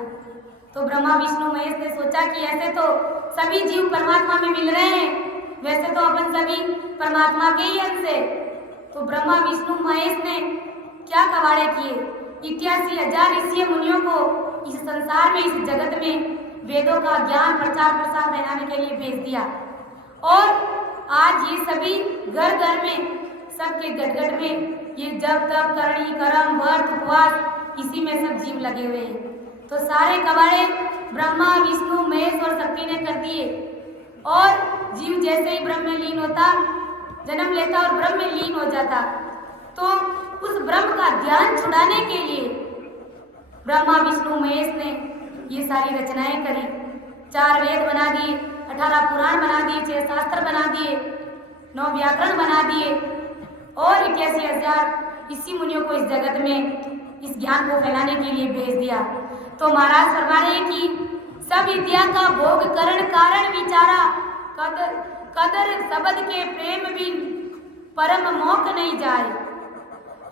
तो ब्रह्मा विष्णु महेश ने सोचा कि ऐसे तो सभी जीव परमात्मा में मिल रहे हैं, वैसे तो अपन सभी परमात्मा के ही अंश है। तो ब्रह्मा विष्णु महेश ने क्या कवाड़े किए, 81,000 ऋषि मुनियों को इस संसार में, इस जगत में वेदों का ज्ञान प्रचार प्रसार फैलाने के लिए भेज दिया। और आज ये सभी घर घर में, सबके गटगट में ये जप तप करनी कर्म व्रत उपवास इसी में सब जीव लगे हुए हैं। तो सारे कवाड़े ब्रह्मा विष्णु महेश और शक्ति ने कर दिए, और जीव जैसे ही ब्रह्म में लीन होता, जन्म लेता और ब्रह्म में लीन हो जाता, तो उस ब्रह्म का ध्यान छुड़ाने के लिए ब्रह्मा विष्णु महेश ने ये सारी रचनाएं करी। 4 वेद बना दिए, 18 पुराण बना दिए, 6 शास्त्र बना दिए, 9 व्याकरण बना दिए, और 81,000 ऋषि मुनियों को इस जगत में इस ज्ञान को फैलाने के लिए भेज दिया। तो महाराज फरमा रहे हैं कि सब विद्या का भोग करण कारण विचारा, कदर शब्द के प्रेम बिन परम मोक नहीं जाए।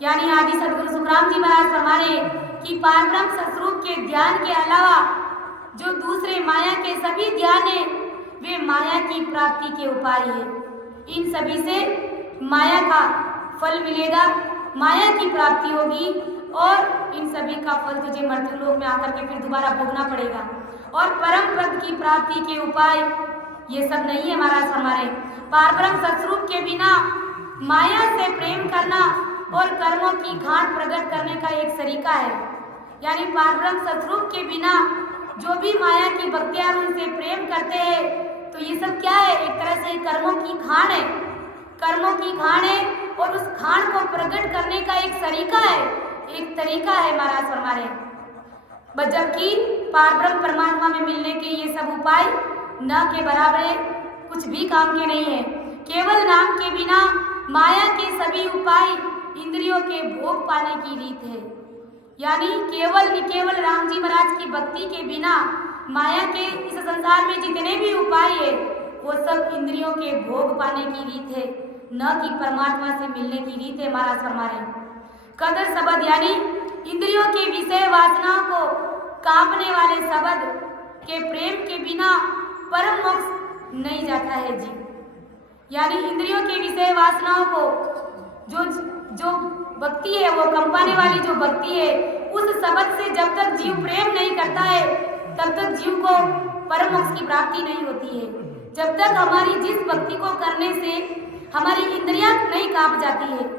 यानी आदि सदगुरु सुखराम जी महाराज फरमा रहे कि पारब्रह्म सतरूप के ध्यान के अलावा जो दूसरे माया के सभी ध्यान है, वे माया की प्राप्ति के उपाय है। इन सभी से माया का फल मिलेगा, माया की प्राप्ति होगी, और इन सभी का फल तुझे मृत्यु लोक में आकर के फिर दोबारा भोगना पड़ेगा। और परम पद की प्राप्ति के उपाय ये सब नहीं है महाराज हमारे। पारब्रह्म सतरूप के बिना माया से प्रेम करना और कर्मों की घाट प्रकट करने का एक तरीका है। यानी पारब्रह्म सतरूप के बिना जो भी माया की भक्तियां उनसे प्रेम करते हैं, तो ये सब क्या है, एक तरह से कर्मों की खान है, कर्मों की खान है, और उस खान को प्रकट करने का एक तरीका है, एक तरीका है महाराज फरमा रहे। जबकि पारब्रह्म परमात्मा में मिलने के ये सब उपाय न के बराबर है, कुछ भी काम के नहीं है। केवल नाम के बिना माया के सभी उपाय इंद्रियों के भोग पाने की रीत है। यानी केवल राम जी महाराज की भक्ति के बिना माया के इस संसार में जितने भी उपाय है वो सब इंद्रियों के भोग पाने की रीत है, न कि परमात्मा से मिलने की रीत है। महाराज फरमा रहे हैं कदर शब्द यानी इंद्रियों के विषय वासनाओं को कांपने वाले शब्द के प्रेम के बिना परम मोक्ष नहीं जाता है जी। यानी इंद्रियों के विषय वासनाओं को जो भक्ति है, वो कंपाने वाली जो भक्ति है, उस शब्द से जब तक जीव प्रेम नहीं करता है तब तक जीव को परम मोक्ष की प्राप्ति नहीं होती है। जब तक हमारी जिस भक्ति को करने से हमारी इंद्रियां नहीं कांप जाती है,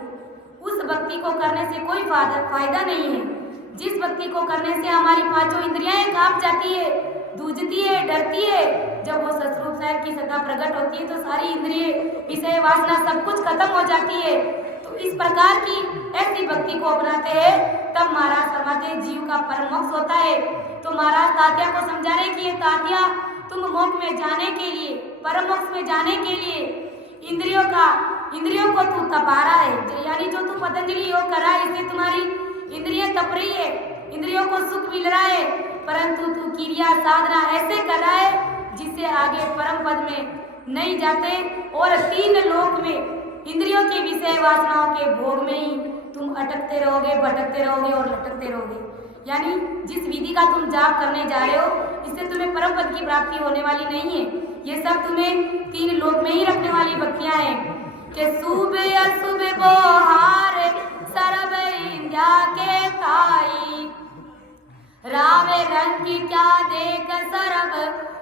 उस भक्ति को करने से कोई फायदा नहीं है। जिस भक्ति को करने से हमारी पांचों इंद्रियां कांप जाती है, दूजती है, डरती है, जब वो सतरूप साहब की सत्ता प्रकट होती है तो सारी इंद्रिय विषय वासना सब कुछ खत्म हो जाती है। तो इस प्रकार की ऐसी भक्ति को अपनाते हैं, तब महाराज फरमाते जीव का परम मोक्ष होता है। तो महाराज तात्या को समझा रहे कि ये तात्या, तुम मोक्ष में जाने के लिए, परम मोक्ष में जाने के लिए इंद्रियों को तू तपा रहा है। यानी जो तू पतंजलि योग कर रहा है, इससे तुम्हारी इंद्रिय तप रही है, इंद्रियों को सुख मिल रहा है, परंतु तू क्रिया साधना ऐसे कर रहा है जिससे आगे परम पद में नहीं जाते और 3 लोक में इंद्रियों के विषय वासनाओं के भोग में ही तुम अटकते रहोगे, भटकते रहोगे और लटकते रहोगे। यानी जिस विधि का तुम जाप करने जा रहे हो, इससे तुम्हें परम पद की प्राप्ति होने वाली नहीं है। ये सब तुम्हें 3 लोक में ही रखने वाली भक्तियां हैं कि शुभ अशुभ बोहार सर्व इंद्रिया के ताई, रावे रंग की क्या देख सरब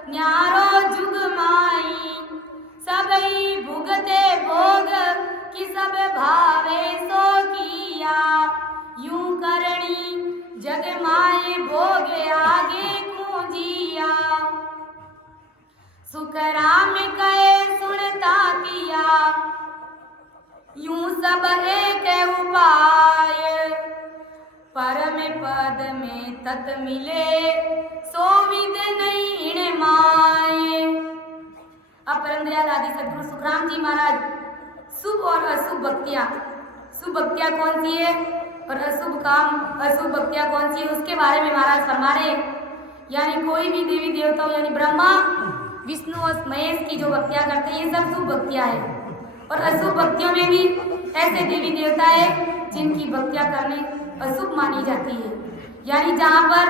न्यारो जुग माई, सबई भुगते भोग कि सब भावे सो किया, यूं करणी जग माए भोग आगे कूजिया, सुख राम कहे सुनता किया, यूं सब एक उपाय, परम पद में तत मिले सो विद नहीं इण माए। अब परम दयाल आदि सद्गुरु सुखराम जी महाराज शुभ और अशुभ भक्तियां, शुभ भक्तियां कौन सी है और अशुभ भक्तियां कौन सी है, उसके बारे में महाराज फरमा रहे। यानी कोई भी देवी देवताओं यानी ब्रह्मा विष्णु और महेश की जो भक्तियां करते हैं, ये सब शुभ भक्तियां हैं। और अशुभ भक्तियों में भी ऐसे देवी देवता है जिनकी भक्तियां करने अशुभ मानी जाती है। यानी जहाँ पर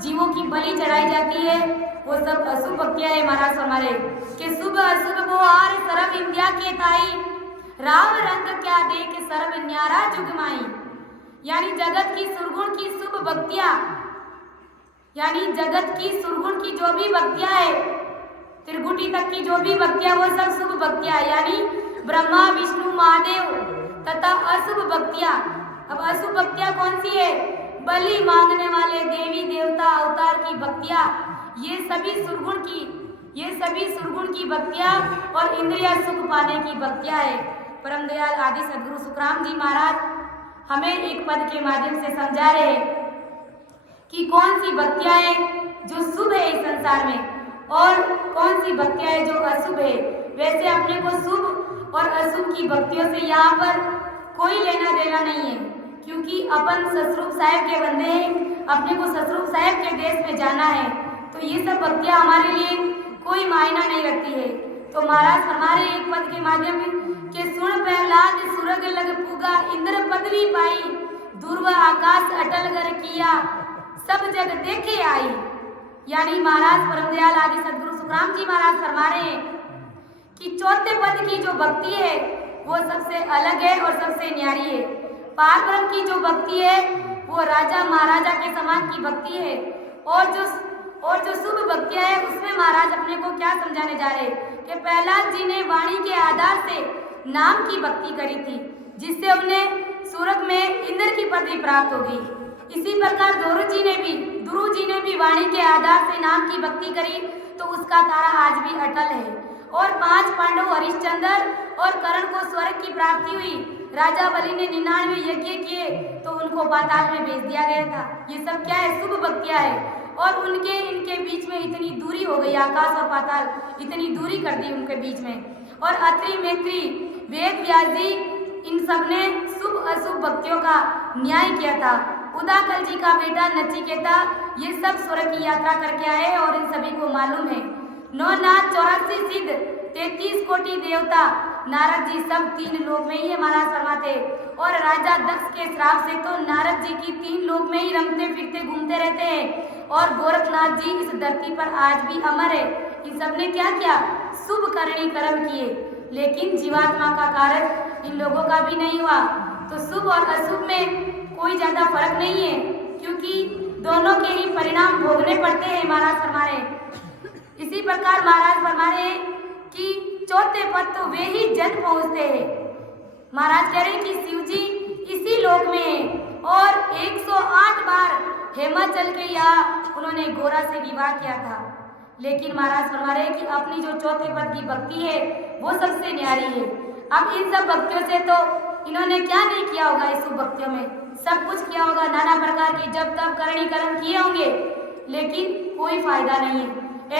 जीवों की बलि चढ़ाई जाती है, वो सब अशुभ भक्तियां है। महाराज हमारे कि शुभ अशुभ बोहार सर्व इंद्रिया के ताई, राव रंग क्या देख सर्व न्यारा जुगमाई। यानी जगत की सुरगुण की शुभ भक्तियां, यानी जगत की सुरगुण की जो भी भक्तियां है, त्रिकुटी तक की जो भी भक्तियां, वो सब शुभ भक्तियां। यानी ब्रह्मा विष्णु महादेव तथा अशुभ भक्तियां। अब अशुभ भक्तियां कौन सी है? बलि मांगने वाले देवी देवता अवतार की भक्तियां, ये सभी सुरगुण की भक्तियां और इंद्रिया सुख पाने की भक्तियां है। परम दयाल आदि सद्गुरु सुखराम जी महाराज हमें एक पद के माध्यम से समझा रहे कि कौन सी भक्तियां हैं जो शुभ है इस संसार में और कौन सी भक्तियां हैं जो अशुभ है। वैसे अपने को शुभ और अशुभ की भक्तियों से यहाँ पर कोई लेना देना नहीं है, क्योंकि अपन सतरूप साहब के बंदे हैं, अपने को सतरूप साहब के देश में जाना है, तो ये सब भक्तियां हमारे लिए कोई मायना नहीं रखती है। तो महाराज हमारे एक पद के माध्यम में कि सुन प्रहलाद सुरग लग पुगा, इंद्र पदवी पाई, ध्रुव आकाश अटल कर किया, सब जग देखे आई। यानी महाराज परम दयाल आदि सद्गुरु सुखराम जी महाराज फरमा रहे हैं कि चौथे पद की जो भक्ति है वो सबसे अलग है और सबसे न्यारी है। पार ब्रह्म की जो भक्ति है वो राजा महाराजा के समान की भक्ति है। और जो शुभ भक्तियां है उसमें महाराज अपने को क्या समझाने जा रहे हैं कि प्रहलाद जी ने वाणी के आधार से नाम की भक्ति करी थी, जिससे उन्हें स्वर्ग में इंद्र की पदवी प्राप्त होगी। इसी प्रकार ध्रुव जी ने भी वाणी के आधार से नाम की भक्ति करी, तो उसका तारा आज भी अटल है। और 5 पांडव हरिश्चंद्र और कर्ण को स्वर्ग की प्राप्ति हुई। राजा बलि ने 99 यज्ञ किए तो उनको पाताल में भेज दिया गया था। ये सब क्या है? शुभ भक्तियां है। और इनके बीच में इतनी दूरी हो गई, आकाश और पाताल इतनी दूरी कर दी उनके बीच में। और अत्रि मैत्री वेद व्यास जी इन सब ने शुभ अशुभ भक्तियों का न्याय किया था। उदाकल जी का बेटा नचिकेता ये सब स्वर्ग की यात्रा करके आए और इन सभी को मालूम है। 9 नाथ 84 सिद्ध 33 कोटि देवता, नारद जी सब 3 लोक में ही है महाराज फरमाते। और राजा दक्ष के श्राप से तो नारद जी की 3 लोक में ही रमते फिरते घूमते रहते हैं। और गोरखनाथ जी इस धरती पर आज भी अमर है। इन सब ने क्या किया? शुभ करणी कर्म किए, लेकिन जीवात्मा का कार्य इन लोगों का भी नहीं हुआ। तो शुभ और अशुभ में कोई ज्यादा फर्क नहीं है, क्योंकि दोनों के ही परिणाम भोगने पड़ते हैं महाराज फरमा रहे। इसी प्रकार महाराज फरमा रहे कि चौथे पद तो वे ही जन पहुंचते हैं। महाराज कह रहे कि शिव जी इसी लोक में है और 108 बार हिमाचल के यहाँ उन्होंने गोरा से विवाह किया था। लेकिन महाराज फरमा रहे कि अपनी जो चौथे पद की भक्ति है वो सबसे न्यारी है। अब इन सब भक्तियों से तो इन्होंने क्या नहीं किया होगा, इस शुभ भक्तियों में सब कुछ किया होगा, नाना प्रकार की जब तब करणी कर्म किए होंगे, लेकिन कोई फायदा नहीं है।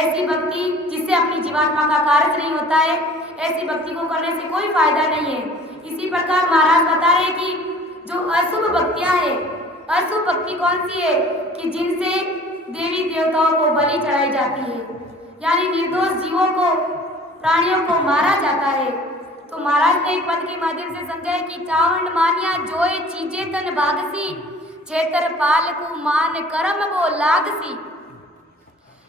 ऐसी भक्ति जिससे अपनी जीवात्मा का कार्य नहीं होता है, ऐसी भक्ति को करने से कोई फायदा नहीं है। इसी प्रकार महाराज बता रहे कि जो अशुभ भक्तियां है, अशुभ भक्ति कौन सी है कि जिनसे देवी देवताओं को बलि चढ़ाई जाती है, यानी निर्दोष जीवों को, प्राणियों को मारा जाता है। तो महाराज ने एक पद के माध्यम से समझाया कि चावंड मानिया जोए चीजे तन भागसी, छेतर पाल को मान कर्म वो लागसी।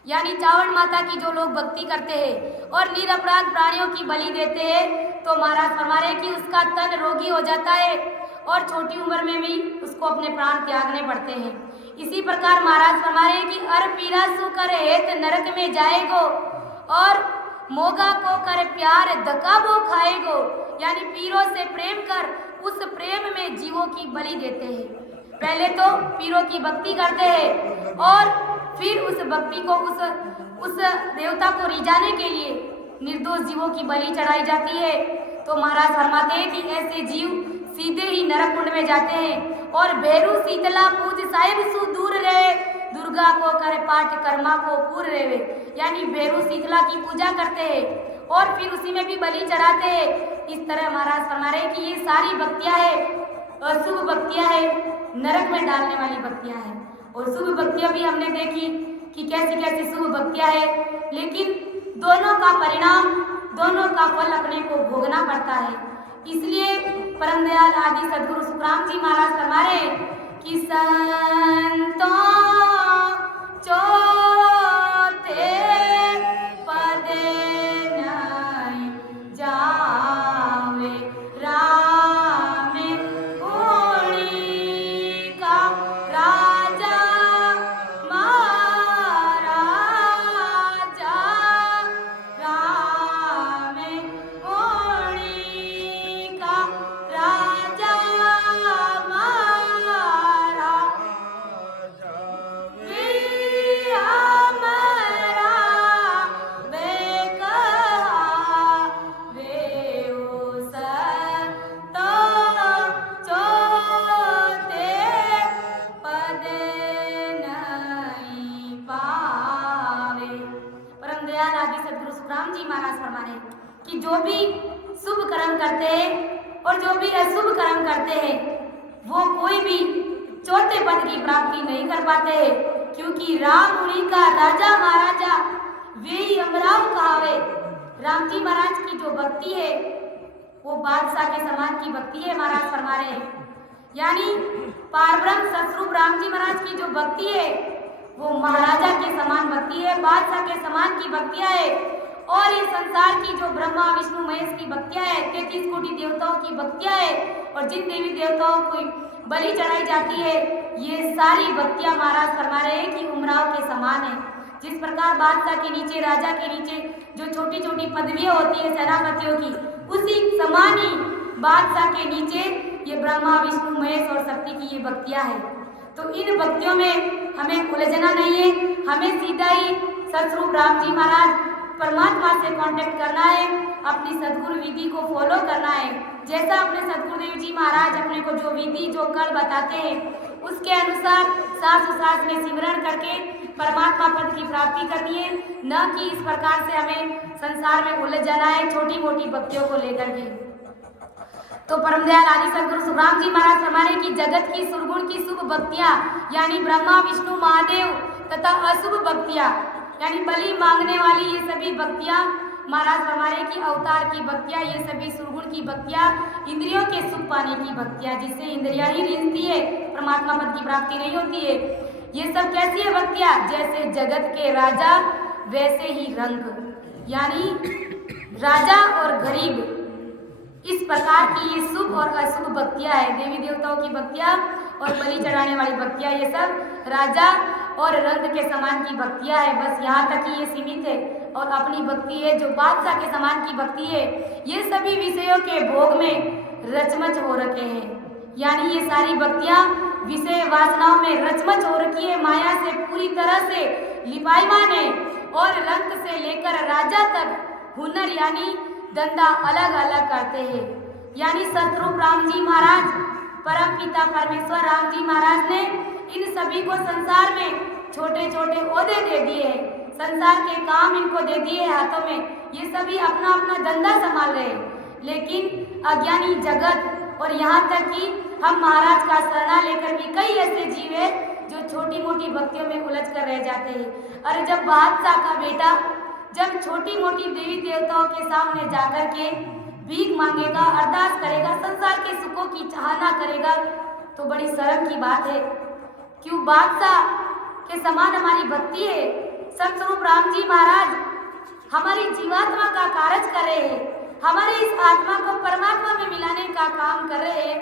यानी चावंड माता की जो लोग भक्ति करते हैं और निरपराध प्राणियों की बलि देते हैं, तो महाराज फरमा रहे कि उसका तन रोगी हो जाता है और छोटी उम्र में भी उसको अपने प्राण त्यागने पड़ते हैं। इसी प्रकार महाराज फरमा रहे कि अर पीरा सु कर हेत नरक में जाएगो और मोगा को कर प्यार धक्का वो खाएगो। यानी पीरों से प्रेम कर उस प्रेम में जीवों की बलि देते हैं। पहले तो पीरों की भक्ति करते हैं और फिर उस भक्ति को उस देवता को रिझाने के लिए निर्दोष जीवों की बलि चढ़ाई जाती है। तो महाराज फरमाते हैं कि ऐसे जीव सीधे ही नरक कुंड में जाते हैं। और भैरू शीतला पूज साहिब सु दूर रहे, दुर्गा को करे पाठ कर्मा को पूर रेवे। यानी भैरू शीतला की पूजा करते हैं और फिर उसी में भी बलि चढ़ाते हैं। इस तरह महाराज फरमा रहे हैं कि ये सारी भक्तियां है, अशुभ भक्तियां है, नरक में डालने वाली भक्तियां हैं। और शुभ भक्तियां भी हमने देखी कि कैसी कैसी शुभ भक्तियां है, लेकिन दोनों का परिणाम, दोनों का फल अपने को भोगना पड़ता है। इसलिए परम दयाल आदि सदगुरु सुखराम जी महाराज फरमा रहे कि संतों चौथे पद नहीं जावे राम पुणी का राजा महाराजा राम पुणी का राजा राम जी महाराज फरमा रहे कि जो भी शुभ कर्म करते हैं और जो भी अशुभ कर्म करते हैं वो कोई भी चौथे पद की प्राप्ति नहीं कर पाते हैं, क्योंकि राम मुनि का राजा महाराजा वे ही अमराव कहावे। राम जी महाराज की जो भक्ति है वो बादशाह के समान की भक्ति है महाराज फरमा रहे हैं। यानी पारब्रह्म सतरूप राम जी महाराज की जो भक्ति है वो महाराजा के समान भक्ति है, बादशाह के समान की भक्तियां है। और ये संसार की जो ब्रह्मा विष्णु महेश की भक्तियां है, 33 कोटि देवताओं की भक्तियां है और जिन देवी देवताओं को बलि चढ़ाई जाती है, ये सारी भक्तियां महाराज फरमा रहे हैं कि उमराव के समान है। जिस प्रकार बादशाह के नीचे, राजा के नीचे जो छोटी छोटी पदवियां होती है सेनापतियों की, उसी समान ही बादशाह के नीचे ये ब्रह्मा विष्णु महेश और शक्ति की ये भक्तियां है। तो इन भक्तियों में हमें उलझना नहीं है, हमें सीधा ही सतरूप राम जी महाराज परमात्मा से कांटेक्ट करना है, अपनी सदगुरु विधि को फॉलो करना है। जैसा अपने सदगुरुदेव जी महाराज अपने को जो विधि जो कल बताते हैं उसके अनुसार सांस में सिमरण करके परमात्मा पद की प्राप्ति करनी है, न कि इस प्रकार से हमें संसार में उलझ जाना है छोटी मोटी भक्तियों को लेकर के। तो परम दयाल आदि सदगुरु सुखराम जी महाराज फरमाने की जगत की सुरगुण की शुभ भक्तियां यानी ब्रह्मा विष्णु महादेव तथा अशुभ भक्तियां यानी बलि मांगने वाली ये सभी भक्तियां महाराज फरमा रहे कि अवतार की भक्तियाँ, ये सभी सुरगुण की भक्तियाँ इंद्रियों के सुख पाने की भक्तियाँ, जिससे इंद्रियाँ ही रिंचती है, परमात्मा पद की प्राप्ति नहीं होती है। ये सब कैसी है भक्तियाँ? जैसे जगत के राजा वैसे ही रंग, यानी राजा और गरीब, इस प्रकार की ये शुभ और अशुभ भक्तियाँ है। देवी देवताओं की भक्तियाँ और बलि चढ़ाने वाली भक्तियाँ, ये सब राजा और रंग के समान की भक्तियाँ है। बस यहाँ तक ही ये सीमित है। और अपनी भक्ति है जो बादशाह के समान की भक्ति है, ये सभी विषयों के भोग में रचमच हो रखे हैं। यानी ये सारी भक्तियाँ विषय वासनाओं में रचमच हो रखी है, माया से पूरी तरह से लिपायमान है। और रंग से लेकर राजा तक हुनर यानी धंधा अलग अलग करते हैं। यानी सतरूप राम जी महाराज, परम पिता परमेश्वर राम जी महाराज ने इन सभी को संसार में छोटे छोटे ओहदे दे दिए हैं, संसार के काम इनको दे दिए हाथों में। ये सभी अपना अपना धंधा संभाल रहे हैं। लेकिन अज्ञानी जगत और यहाँ तक कि हम महाराज का शरणा लेकर भी कई ऐसे जीव है जो छोटी मोटी भक्तियों में उलझ कर रह जाते हैं। अरे जब बादशाह का बेटा जब छोटी मोटी देवी देवताओं के सामने जाकर के भीख मांगेगा, अरदास करेगा, संसार के सुखों की चाहना करेगा, तो बड़ी शर्म की बात है। क्यों बादशाह के समान हमारी भक्ति है। सतस्वरूप राम जी महाराज हमारी जीवात्मा का कार्य कर रहे हैं, हमारे इस आत्मा को परमात्मा में मिलाने का काम कर रहे हैं,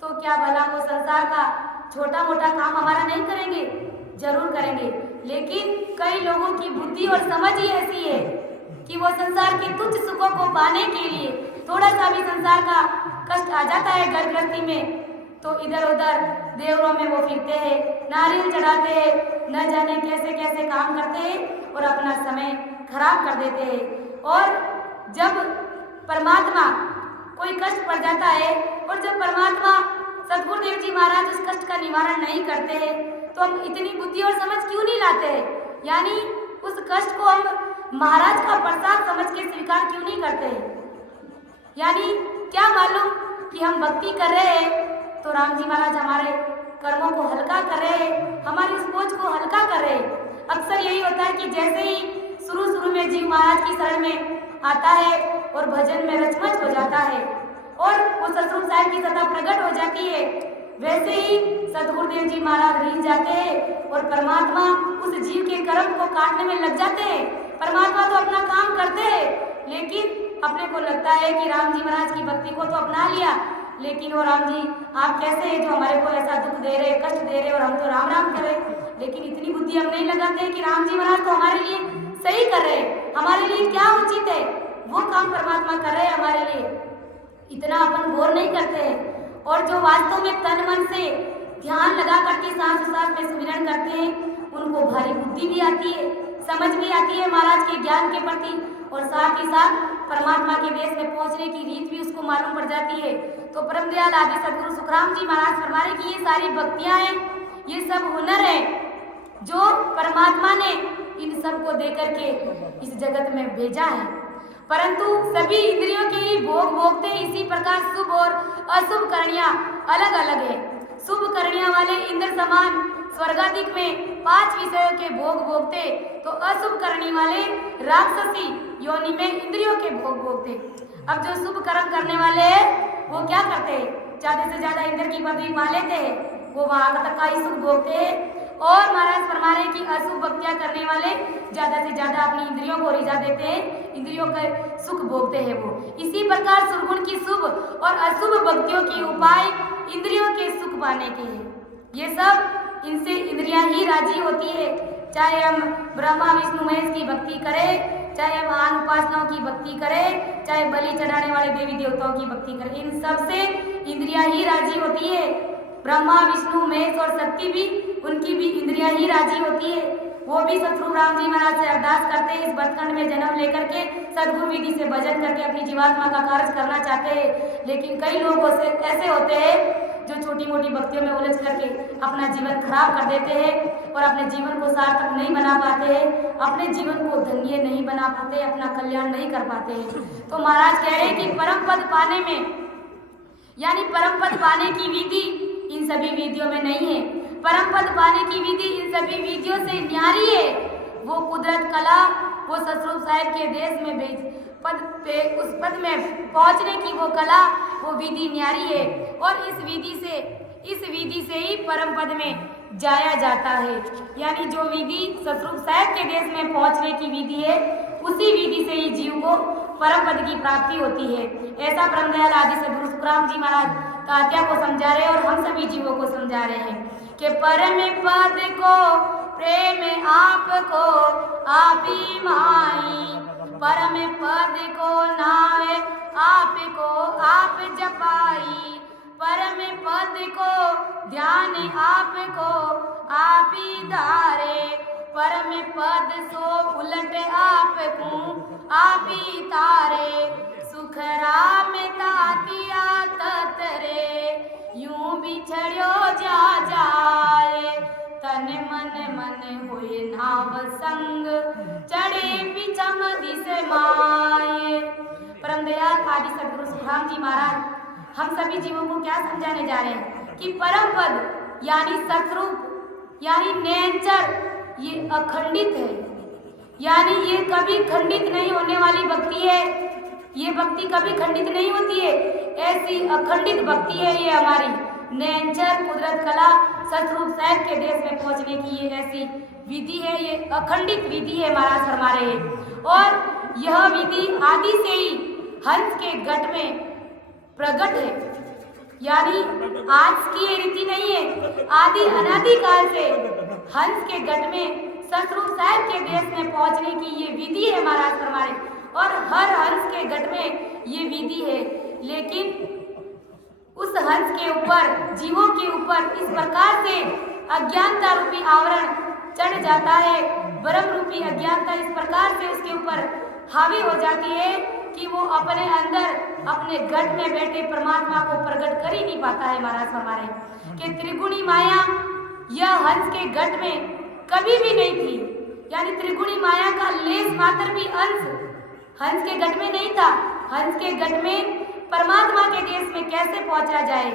तो क्या भला वो संसार का छोटा मोटा काम हमारा नहीं करेंगे? जरूर करेंगे। लेकिन कई लोगों की बुद्धि और समझ ही ऐसी है कि वो संसार के तुच्छ सुखों को पाने के लिए थोड़ा सा भी संसार का कष्ट आ जाता है घर गृहस्थी में, तो इधर उधर देवरों में वो फिरते हैं, नारियल चढ़ाते हैं, न जाने कैसे कैसे काम करते हैं और अपना समय खराब कर देते हैं। और जब परमात्मा कोई कष्ट पड़ जाता है और जब परमात्मा सतगुरुदेव जी महाराज उस कष्ट का निवारण नहीं करते हैं, तो हम इतनी बुद्धि और समझ क्यों नहीं लाते हैं? यानी उस कष्ट को हम महाराज का प्रसाद समझ के स्वीकार क्यों नहीं करते हैं? यानी क्या मालूम कि हम भक्ति कर रहे हैं तो राम जी महाराज हमारे कर्मों को हल्का कर रहे हैं, हमारी उस बोझ को हल्का कर रहे हैं। अक्सर यही होता है कि जैसे ही शुरू में जीव महाराज की शरण में आता है और भजन में रचमच हो जाता है और वो सतरूप साहिब की सत्ता प्रकट हो जाती है, वैसे ही सतगुरुदेव जी महाराज रीझ जाते हैं और परमात्मा उस जीव के कर्म को काटने में लग जाते हैं। परमात्मा तो अपना काम करते हैं, लेकिन अपने को लगता है कि राम जी महाराज की भक्ति को तो अपना लिया, लेकिन वो राम जी आप कैसे हैं जो हमारे को ऐसा दुख दे रहे, कष्ट दे रहे और हम तो राम राम कर रहे। लेकिन इतनी बुद्धि हम नहीं लगाते कि राम जी महाराज तो हमारे लिए सही कर रहे, हमारे लिए क्या उचित है वो काम परमात्मा कर रहे हैं हमारे लिए, इतना अपन गौर नहीं करते हैं। और जो वास्तव में तन मन से ध्यान लगा करके सांस में सुमिरन करते हैं, उनको भारी बुद्धि भी आती है, समझ भी आती है महाराज के ज्ञान के प्रति, और साथ ही साथ परमात्मा के देश में पहुंचने की रीत भी उसको मालूम पड़ जाती है। तो परम दयाल आदि सदगुरु सुखराम जी महाराज फरमा रहे कि ये सारी भक्तियां हैं, ये सब हुनर है जो परमात्मा ने इन सब को दे करके इस जगत में भेजा है। परंतु सभी इंद्रियों के ही भोग भोगते, इसी प्रकार शुभ और अशुभ करणियां अलग अलग है। शुभ करणियां वाले इंद्र समान स्वर्गाधिक में 5 विषयों के भोग भोगते, तो अशुभ करणी वाले राक्षसी योनि में इंद्रियों के भोग भोगते। अब जो शुभ कर्म करने वाले हैं वो क्या करते हैं? ज्यादा से ज्यादा इंद्र की पदवी पा लेते हैं, वो वहां तक का ही सुख भोगते हैं। और महाराज फरमा रहे कि अशुभ भक्तियां करने वाले ज्यादा से ज्यादा अपनी इंद्रियों को रिझा देते हैं, इंद्रियों का सुख भोगते हैं वो। इसी प्रकार सुरगुण की शुभ और अशुभ भक्तियों के उपाय इंद्रियों के सुख पाने के हैं। ये सब इनसे इंद्रियां ही राजी होती है। चाहे हम ब्रह्मा विष्णु महेश की भक्ति करें, चाहे हम आन उपासनाओं की भक्ति करें, चाहे बलि चढ़ाने वाले देवी देवताओं की भक्ति करें, इन सब से इंद्रियां ही राजी होती है। ब्रह्मा विष्णु महेश और शक्ति भी, उनकी भी इंद्रियां ही राजी होती है। वो भी सतरूप राम जी महाराज से अरदास करते हैं, इस बचपन में जन्म लेकर के सदगुरु विधि से भजन करके अपनी जीवात्मा का कार्य करना चाहते हैं। लेकिन कई लोग ऐसे होते हैं जो छोटी मोटी भक्तियों में उलझ करके अपना जीवन खराब कर देते हैं और अपने जीवन को सार्थक नहीं बना पाते हैं, अपने जीवन को धन्य नहीं बना पाते, अपना कल्याण नहीं कर पाते हैं। तो महाराज कह रहे हैं कि परम पद पाने में, यानी परम पद पाने की विधि इन सभी विधियों में नहीं है। परम पद पाने की विधि इन सभी विधियों से न्यारी है। वो कुदरत कला वो सतरूप साहिब के देश में पद पे उस पद में पहुंचने की वो कला वो विधि न्यारी है और इस विधि से ही परम पद में जाया जाता है। यानी जो विधि सतरूप साहिब के देश में पहुंचने की विधि है उसी विधि से ही जीव को परम पद की प्राप्ति होती है। ऐसा परम दयाल आदि सद्गुरु सुखराम जी महाराज तात्या को समझा रहे हैं और हम सभी जीवों को समझा रहे हैं कि परम पद को प्रेम आपको आप ही माई, परम पद को नावे आपको आप जपाई, परम पद को ध्यान आपको आप ही धारे, परम पद सो उलट आपको आप ही तारे, सुख राम तातिया ततरे यूं बिछड़ो जा जाए, तन मन होए नाव संग चढ़े पिछम दिस माए। परम दयाल आदि सद्गुरु सुखराम जी महाराज हम सभी जीवों को क्या समझाने जा रहे हैं कि परम पद यानी सतरूप यानी नेचर ये अखंडित है, यानी ये कभी खंडित नहीं होने वाली भक्ति है। ये भक्ति कभी खंडित नहीं होती है, ऐसी अखंडित भक्ति है ये हमारी नेचर कुदरत कला सतरूप साहिब के देश में पहुंचने की ये ऐसी विधि है, ये अखंडित विधि है महाराज फरमा रहे हैं। और यह विधि आदि से ही हंस के गट में प्रकट है, यानी आज की ये रीति नहीं है, आदि अनादि काल से हंस के गट में सतरूप साहिब के देश में पहुंचने की ये विधि है महाराज फरमा रहे हैं। और हर हंस के गट में ये विधि है, लेकिन उस हंस के ऊपर जीवों के ऊपर इस प्रकार से अज्ञानता रूपी आवरण चढ़ जाता है, ब्रह्म रूपी अज्ञानता इस प्रकार से उसके ऊपर हावी हो जाती है कि वो अपने अंदर अपने गट में बैठे परमात्मा को प्रकट कर ही नहीं पाता है। महाराज हमारे कि त्रिगुणी माया यह हंस के गट में कभी भी नहीं थी, यानी त्रिगुणी माया का लेस मात्र भी अंश हंस के गट में नहीं था। हंस के गट में परमात्मा के देश में कैसे पहुंचा जाए,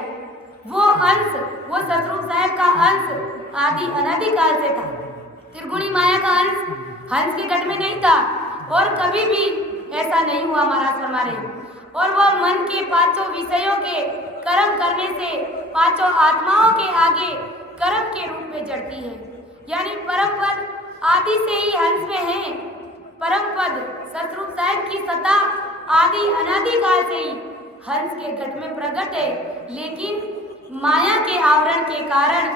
वो अंश वो सतरूप साहिब का अंश आदि अनादि काल से था। त्रिगुणी माया का अंश हंस के गट में नहीं था और कभी भी ऐसा नहीं हुआ महाराज फरमा रहे। और वह मन के पांचों विषयों के कर्म करने से पांचों आत्माओं के आगे कर्म के रूप में जड़ती है, यानी परम पद आदि से ही हंस में है। परम पद सतरूप साहिब की सत्ता आदि अनादि काल से ही हंस के गट में प्रकट है, लेकिन माया के आवरण के कारण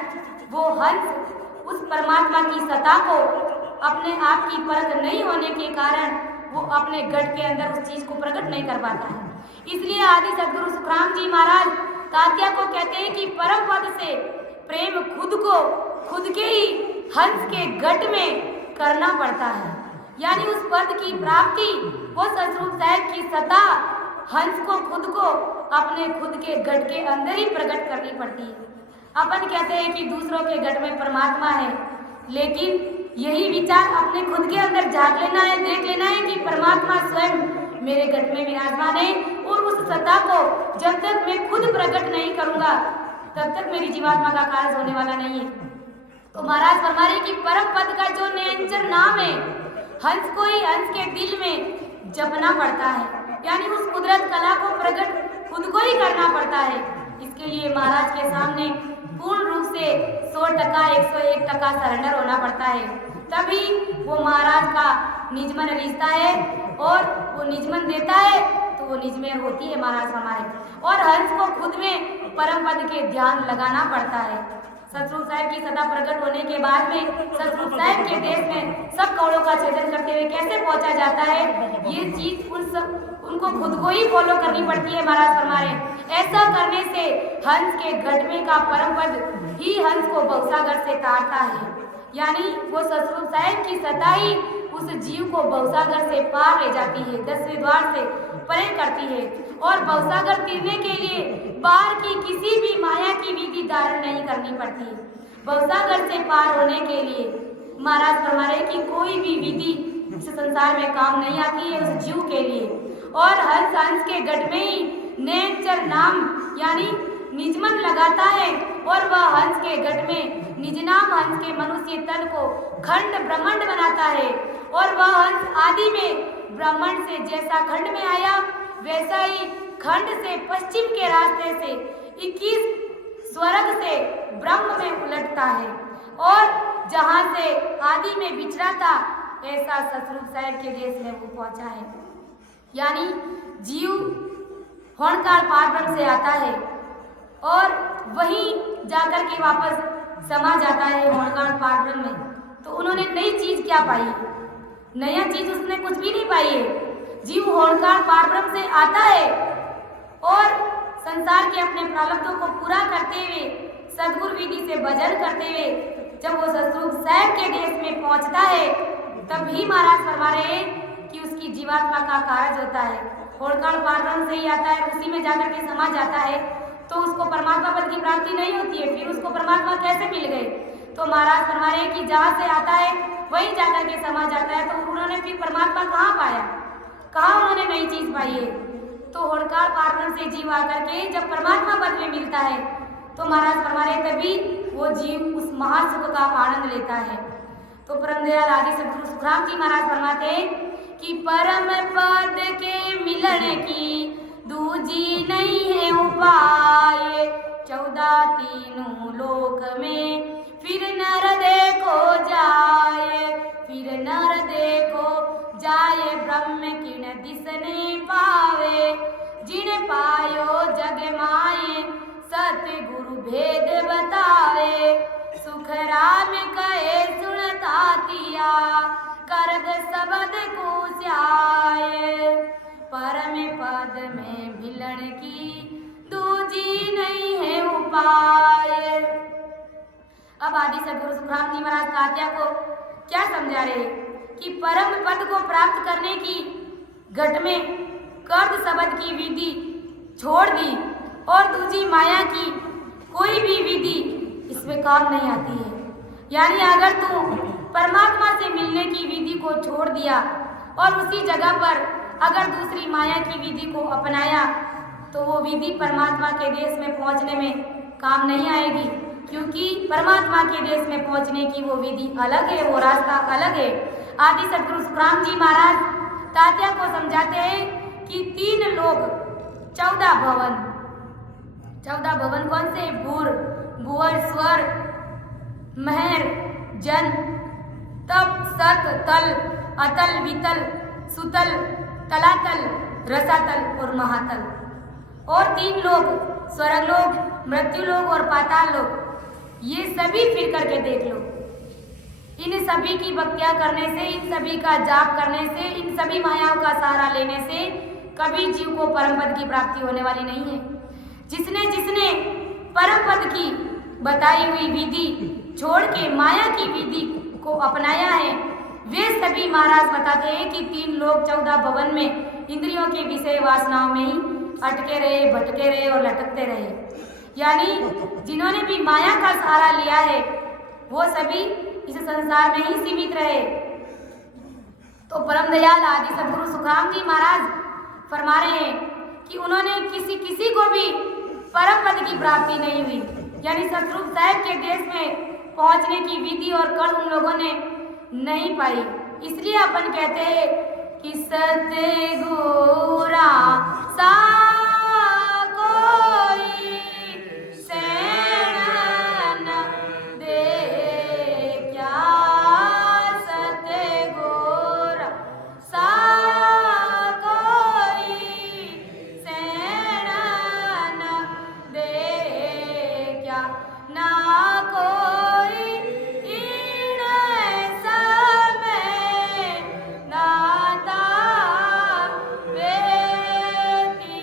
वो हंस उस परमात्मा की सत्ता को अपने आप की परख नहीं होने के कारण वो अपने गट के अंदर उस चीज को प्रकट नहीं कर पाता है। इसलिए आदि सद्गुरु सुखराम जी महाराज तात्या को कहते हैं कि परम पद से प्रेम खुद के ही हंस के गट में करना पड़ता है, यानी उस पद की प्राप्ति वो सतरूप साहिब की सत्ता हंस को अपने खुद के गट के अंदर ही प्रकट करनी पड़ती है। अपन कहते हैं कि दूसरों के गट में परमात्मा है, लेकिन यही विचार अपने खुद के अंदर झांक लेना है, देख लेना है कि परमात्मा स्वयं मेरे गट में विराजमान है और उस सत्ता को जब तक मैं खुद प्रकट नहीं करूंगा तब तक मेरी जीवात्मा का कार्य होने वाला नहीं है। तो महाराज फरमा रहे कि परम पद का जो निरंजन नाम है हंस को ही हंस के दिल में जपना पड़ता है, यानी उस कुदरत कला को प्रकट खुद को ही करना पड़ता है। इसके लिए महाराज के सामने पूर्ण रूप से 100% 101% सरेंडर होना पड़ता है, तभी वो महाराज का निजमन रिश्ता है और वो निजमन देता है तो वो निजमें होती है महाराज हमारे। और हंस को खुद में परम पद के ध्यान लगाना पड़ता है। सतरूप साहिब की सदा प्रकट होने के बाद में सतरूप साहिब के देश में सब कौड़ों का छेदन करते हुए कैसे पहुंचा जाता है, ये चीज उनको खुद को ही फॉलो करनी पड़ती है महाराज फरमा रहे। ऐसा करने से हंस के गट में का परम पद ही हंस को भवसागर से तारता है, यानी वो सतरूप साहिब की सत्ता ही उस जीव को भवसागर से पार ले जाती है, 10वें द्वार से परे करती है। और भवसागर तीरने के लिए बाहर की किसी भी माया की विधि धारण नहीं करनी पड़ती है। भवसागर से पार होने के लिए महाराज फरमा रहे कि कोई भी विधि इस संसार में काम नहीं आती है उस जीव के लिए। और हंस के गट में ही नेचर नाम यानी निजमन लगाता है और वह हंस के गट में निज नाम हंस के मनुष्य तन को खंड ब्रह्मांड बनाता है। और वह हंस आदि में ब्रह्मांड से जैसा खंड में आया वैसा ही खंड से पश्चिम के रास्ते से 21 स्वर्ग से ब्रह्म में उलटता है और जहां से आदि में विचरा था ऐसा सतरूप साहेब के देश में वो पहुंचा है। यानी जीव होनकाल पारब्रह्म से आता है और वहीं जाकर के वापस समा जाता है होनकाल पारब्रह्म में। तो उन्होंने नई चीज क्या पाई? नया चीज उसने कुछ भी नहीं पाई है। जीव होनकाल पारब्रह्म से आता है और संसार के अपने प्रारब्धों को पूरा करते हुए सदगुरु विधि से भजन करते हुए जब वो सतरूप साहेब के देश में पहुंचता है तब ही महाराज फरमा रहे हैं कि उसकी जीवात्मा का कार्य होता है। होनकाल पारब्रह्म से ही आता है, उसी में जाकर के समा जाता है तो उसको परमात्मा पद की प्राप्ति नहीं होती है। फिर उसको परमात्मा कैसे मिल गए? तो महाराज फरमा रहे हैं कि जहाँ से आता है वहीं जाकर के समा जाता है। तो उन्होंने फिर परमात्मा कहाँ पाया? कहाँ उन्होंने नई चीज पाई है? तो होनकाल पारब्रह्म से जीव आकर के जब परमात्मा पद में मिलता है तो महाराज फरमा रहे तभी वो जीव उस महासुख का आनंद लेता है। तो परम दयाल आदि सद्गुरु सुखराम जी महाराज फरमाते हैं कि परम पद के मिलन की दूजी नहीं है उपाय, 14 तीनों लोक में फिर नर देखो जाए, फिर नर देखो जाए ब्रह्म किण दिसने पावे, जिन पायो जग माए सतगुरु भेद बतावे, सुख राम कहे सुनता तिया करद सबद कुस्याए, परम पद में मिलन की दूजी नहीं है उपाय। अब आदि सद्गुरु सुखराम जी महाराज तात्या को क्या समझा रहे कि परम पद को प्राप्त करने की घट में कर्द शब्द की विधि छोड़ दी और दूजी माया की कोई भी विधि इसमें काम नहीं आती है। यानी अगर तू परमात्मा से मिलने की विधि को छोड़ दिया और उसी जगह पर अगर दूसरी माया की विधि को अपनाया तो वो विधि परमात्मा के देश में पहुंचने में काम नहीं आएगी, क्योंकि परमात्मा के देश में पहुंचने की वो विधि अलग है, वो रास्ता अलग है। आदि सद्गुरु सुखराम जी महाराज तात्या को समझाते हैं कि 3 लोग 14 भवन, 14 भवन कौन से? भूर, भुवर, स्वर, महर, जन, तप, सत, तल, अतल, वितल, सुतल, तलातल, रसातल और महातल। और 3 लोग स्वर्गलोक, मृत्युलोक और पाताल लोक, ये सभी फिर करके देख लो। इन सभी की भक्तियां करने से, इन सभी का जाप करने से, इन सभी मायाओं का सहारा लेने से कभी जीव को परम पद की प्राप्ति होने वाली नहीं है। जिसने जिसने परम पद की बताई हुई विधि छोड़ के माया की विधि को अपनाया है वे सभी महाराज बताते हैं कि 3 लोग 14 भवन में इंद्रियों के विषय वासनाओं में ही अटके रहे, भटके रहे और लटकते रहे। यानी जिन्होंने भी माया का सहारा लिया है वो सभी इस संसार में ही सीमित रहे। तो परम दयाल आदि सद्गुरु सुखराम जी महाराज फरमा रहे हैं कि उन्होंने किसी को भी परम पद की प्राप्ति नहीं हुई। यानी सतरूप साहेब के देश में पहुंचने की विधि और कल उन लोगों ने नहीं पाई। इसलिए अपन कहते हैं कि सतगुरा सा कोई शरण न दे क्या, सतगुरा सा कोई शरण न दे क्या, ना कोई इन समय नाता बेटी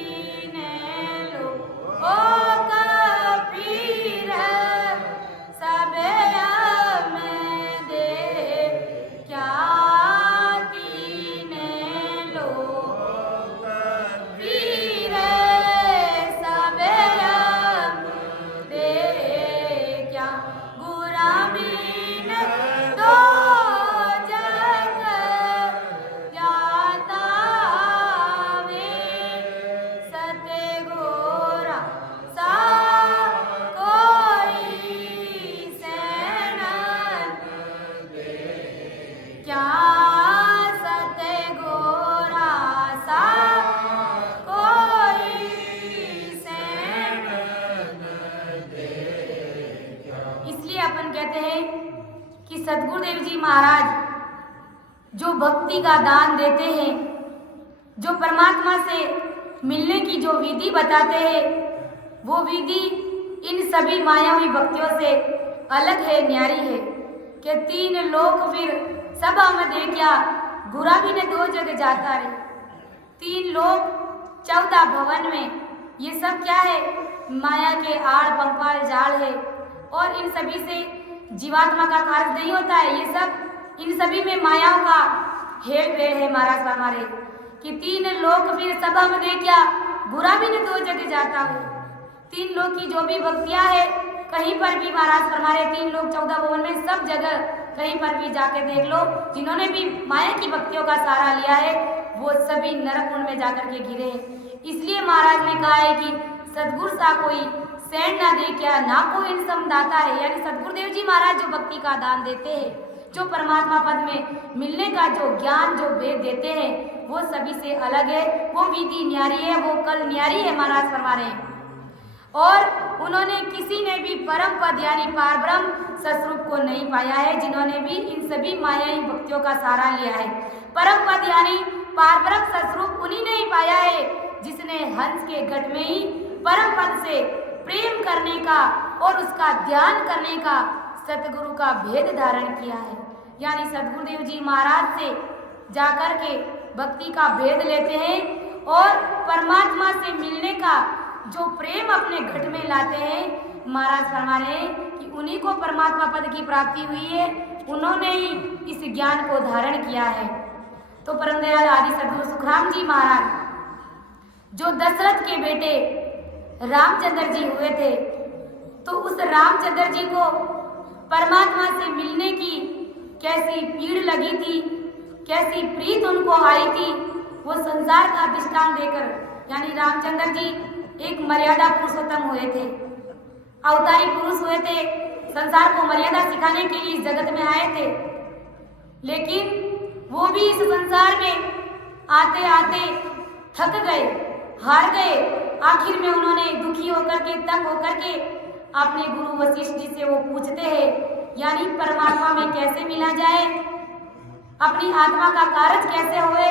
सद्गुरुदेव जी महाराज जो भक्ति का दान देते हैं, जो परमात्मा से मिलने की जो विधि बताते हैं, वो विधि इन सभी मायावी भक्तियों से अलग है, न्यारी है। कि 3 लोक फिर सब हम देखा, बुरा भी न 2 जग जाता रहे। 3 लोक 14 भवन में, ये सब क्या है? माया के आड़ पंपाल जाल है। और इन सभी से जीवात्मा का कार्य नहीं होता है। ये सब इन सभी में मायाओं का हेर फेर है। महाराज फरमा रहे कि 3 लोक फिर सब हम देखा, बुरा भी न 2 जग जाता हो। 3 लोक की जो भी भक्तियां है, कहीं पर भी महाराज फरमा रहे 3 लोक 14 भवन में, सब जगह कहीं पर भी जाके देख लो, जिन्होंने भी माया की भक्तियों का सहारा लिया है, वो सभी नरक कुंड में जाकर के गिरे हैं। इसलिए महाराज ने कहा है कि सदगुरु सा कोई सैन ना दे क्या, ना कोई इन समदाता है। यानी सदगुरुदेव जी महाराज जो भक्ति का दान देते हैं, जो परमात्मा पद में मिलने का जो ज्ञान, जो वेद देते हैं, वो सभी से अलग है। वो विधि न्यारी है, वो कल न्यारी है। महाराज फरमा रहे हैं। और उन्होंने किसी ने भी परम पद यानी पारब्रह्म सस्वरूप को नहीं पाया है, जिन्होंने भी इन सभी मायाई भक्तियों का सहारा लिया है। परम पद यानी पारब्रह्म सस्वरूप उन्हीं ने ही पाया है, जिसने हंस के घट में ही परम पद से प्रेम करने का और उसका ध्यान करने का सतगुरु का भेद धारण किया है। यानी सदगुरुदेव जी महाराज से जाकर के भक्ति का भेद लेते हैं और परमात्मा से मिलने का जो प्रेम अपने घट में लाते हैं। महाराज फरमा रहे हैं कि उन्हीं को परमात्मा पद की प्राप्ति हुई है, उन्होंने ही इस ज्ञान को धारण किया है। तो परम दयाल आदि सद्गुरु सुखराम जी महाराज जो दशरथ के बेटे रामचंद्र जी हुए थे, तो उस रामचंद्र जी को परमात्मा से मिलने की कैसी पीड़ लगी थी, कैसी प्रीत उनको आई थी, वो संसार का दृष्टांत देकर, यानी रामचंद्र जी एक मर्यादा पुरुषोत्तम हुए थे, अवतारी पुरुष हुए थे, संसार को मर्यादा सिखाने के लिए जगत में आए थे। लेकिन वो भी इस संसार में आते आते थक गए, हार गए। आखिर में उन्होंने दुखी होकर के, तंग होकर के अपने गुरु वशिष्ठ जी से वो पूछते हैं, यानी परमात्मा में कैसे मिला जाए, अपनी आत्मा का कार्य कैसे होए।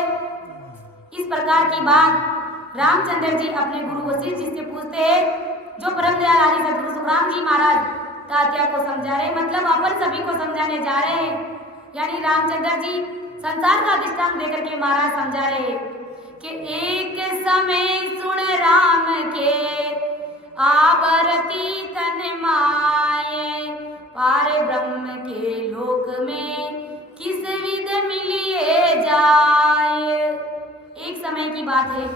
इस प्रकार की बात रामचंद्र जी अपने गुरु वशिष्ठ जी से पूछते हैं, जो परम दयाल आदि सद्गुरु सुखराम जी महाराज तात्या को समझा रहे, मतलब अपन सभी को समझाने जा रहे हैं। यानी रामचंद्र जी संसार का दृष्टांत देकर के महाराज समझा रहे हैं कि एक समय सुन राम के आबरती तन माये, पार ब्रह्म के लोक में किस विध मिलिए जाए। एक समय की बात है,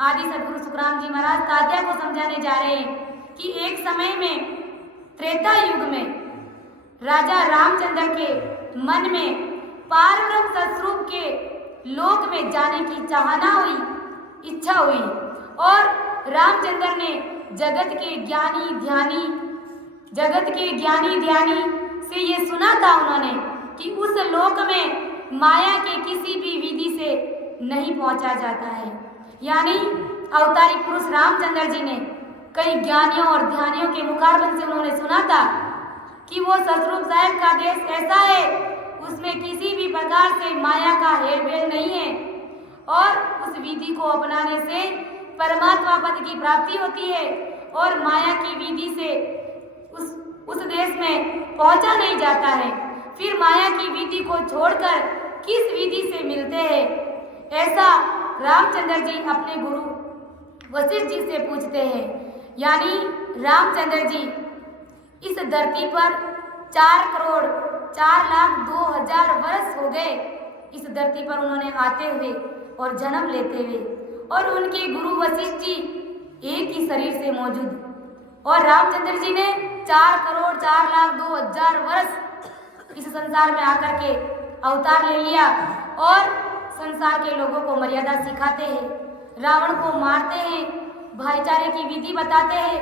आदि सद्गुरु सुखराम जी महाराज तात्या को समझाने जा रहे हैं कि एक समय में त्रेता युग में राजा रामचंद्र के मन में पारब्रह्म सस्वरूप के लोक में जाने की चाहना हुई, इच्छा हुई। और रामचंद्र ने जगत के ज्ञानी ध्यानी से ये सुना था उन्होंने कि उस लोक में माया के किसी भी विधि से नहीं पहुंचा जाता है। यानी अवतारी पुरुष रामचंद्र जी ने कई ज्ञानियों और ध्यानियों के मुखारबंद से उन्होंने सुना था कि वो सतरूप साहब का देश ऐसा है, उसमें किसी भी प्रकार से माया का हेरफेर नहीं है और उस विधि को अपनाने से परमात्मा पद की प्राप्ति होती है और माया की विधि से उस देश में पहुंचा नहीं जाता है। फिर माया की विधि को छोड़कर किस विधि से मिलते हैं, ऐसा रामचंद्र जी अपने गुरु वशिष्ठ जी से पूछते हैं। यानी रामचंद्र जी इस धरती पर 4,04,02,000 वर्ष हो गए इस धरती पर उन्होंने आते हुए और जन्म लेते हुए, और उनके गुरु वशिष्ठ जी एक ही शरीर से मौजूद, और रामचंद्र जी ने 4,04,02,000 वर्ष इस संसार में आकर के अवतार ले लिया और संसार के लोगों को मर्यादा सिखाते हैं, रावण को मारते हैं, भाईचारे की विधि बताते हैं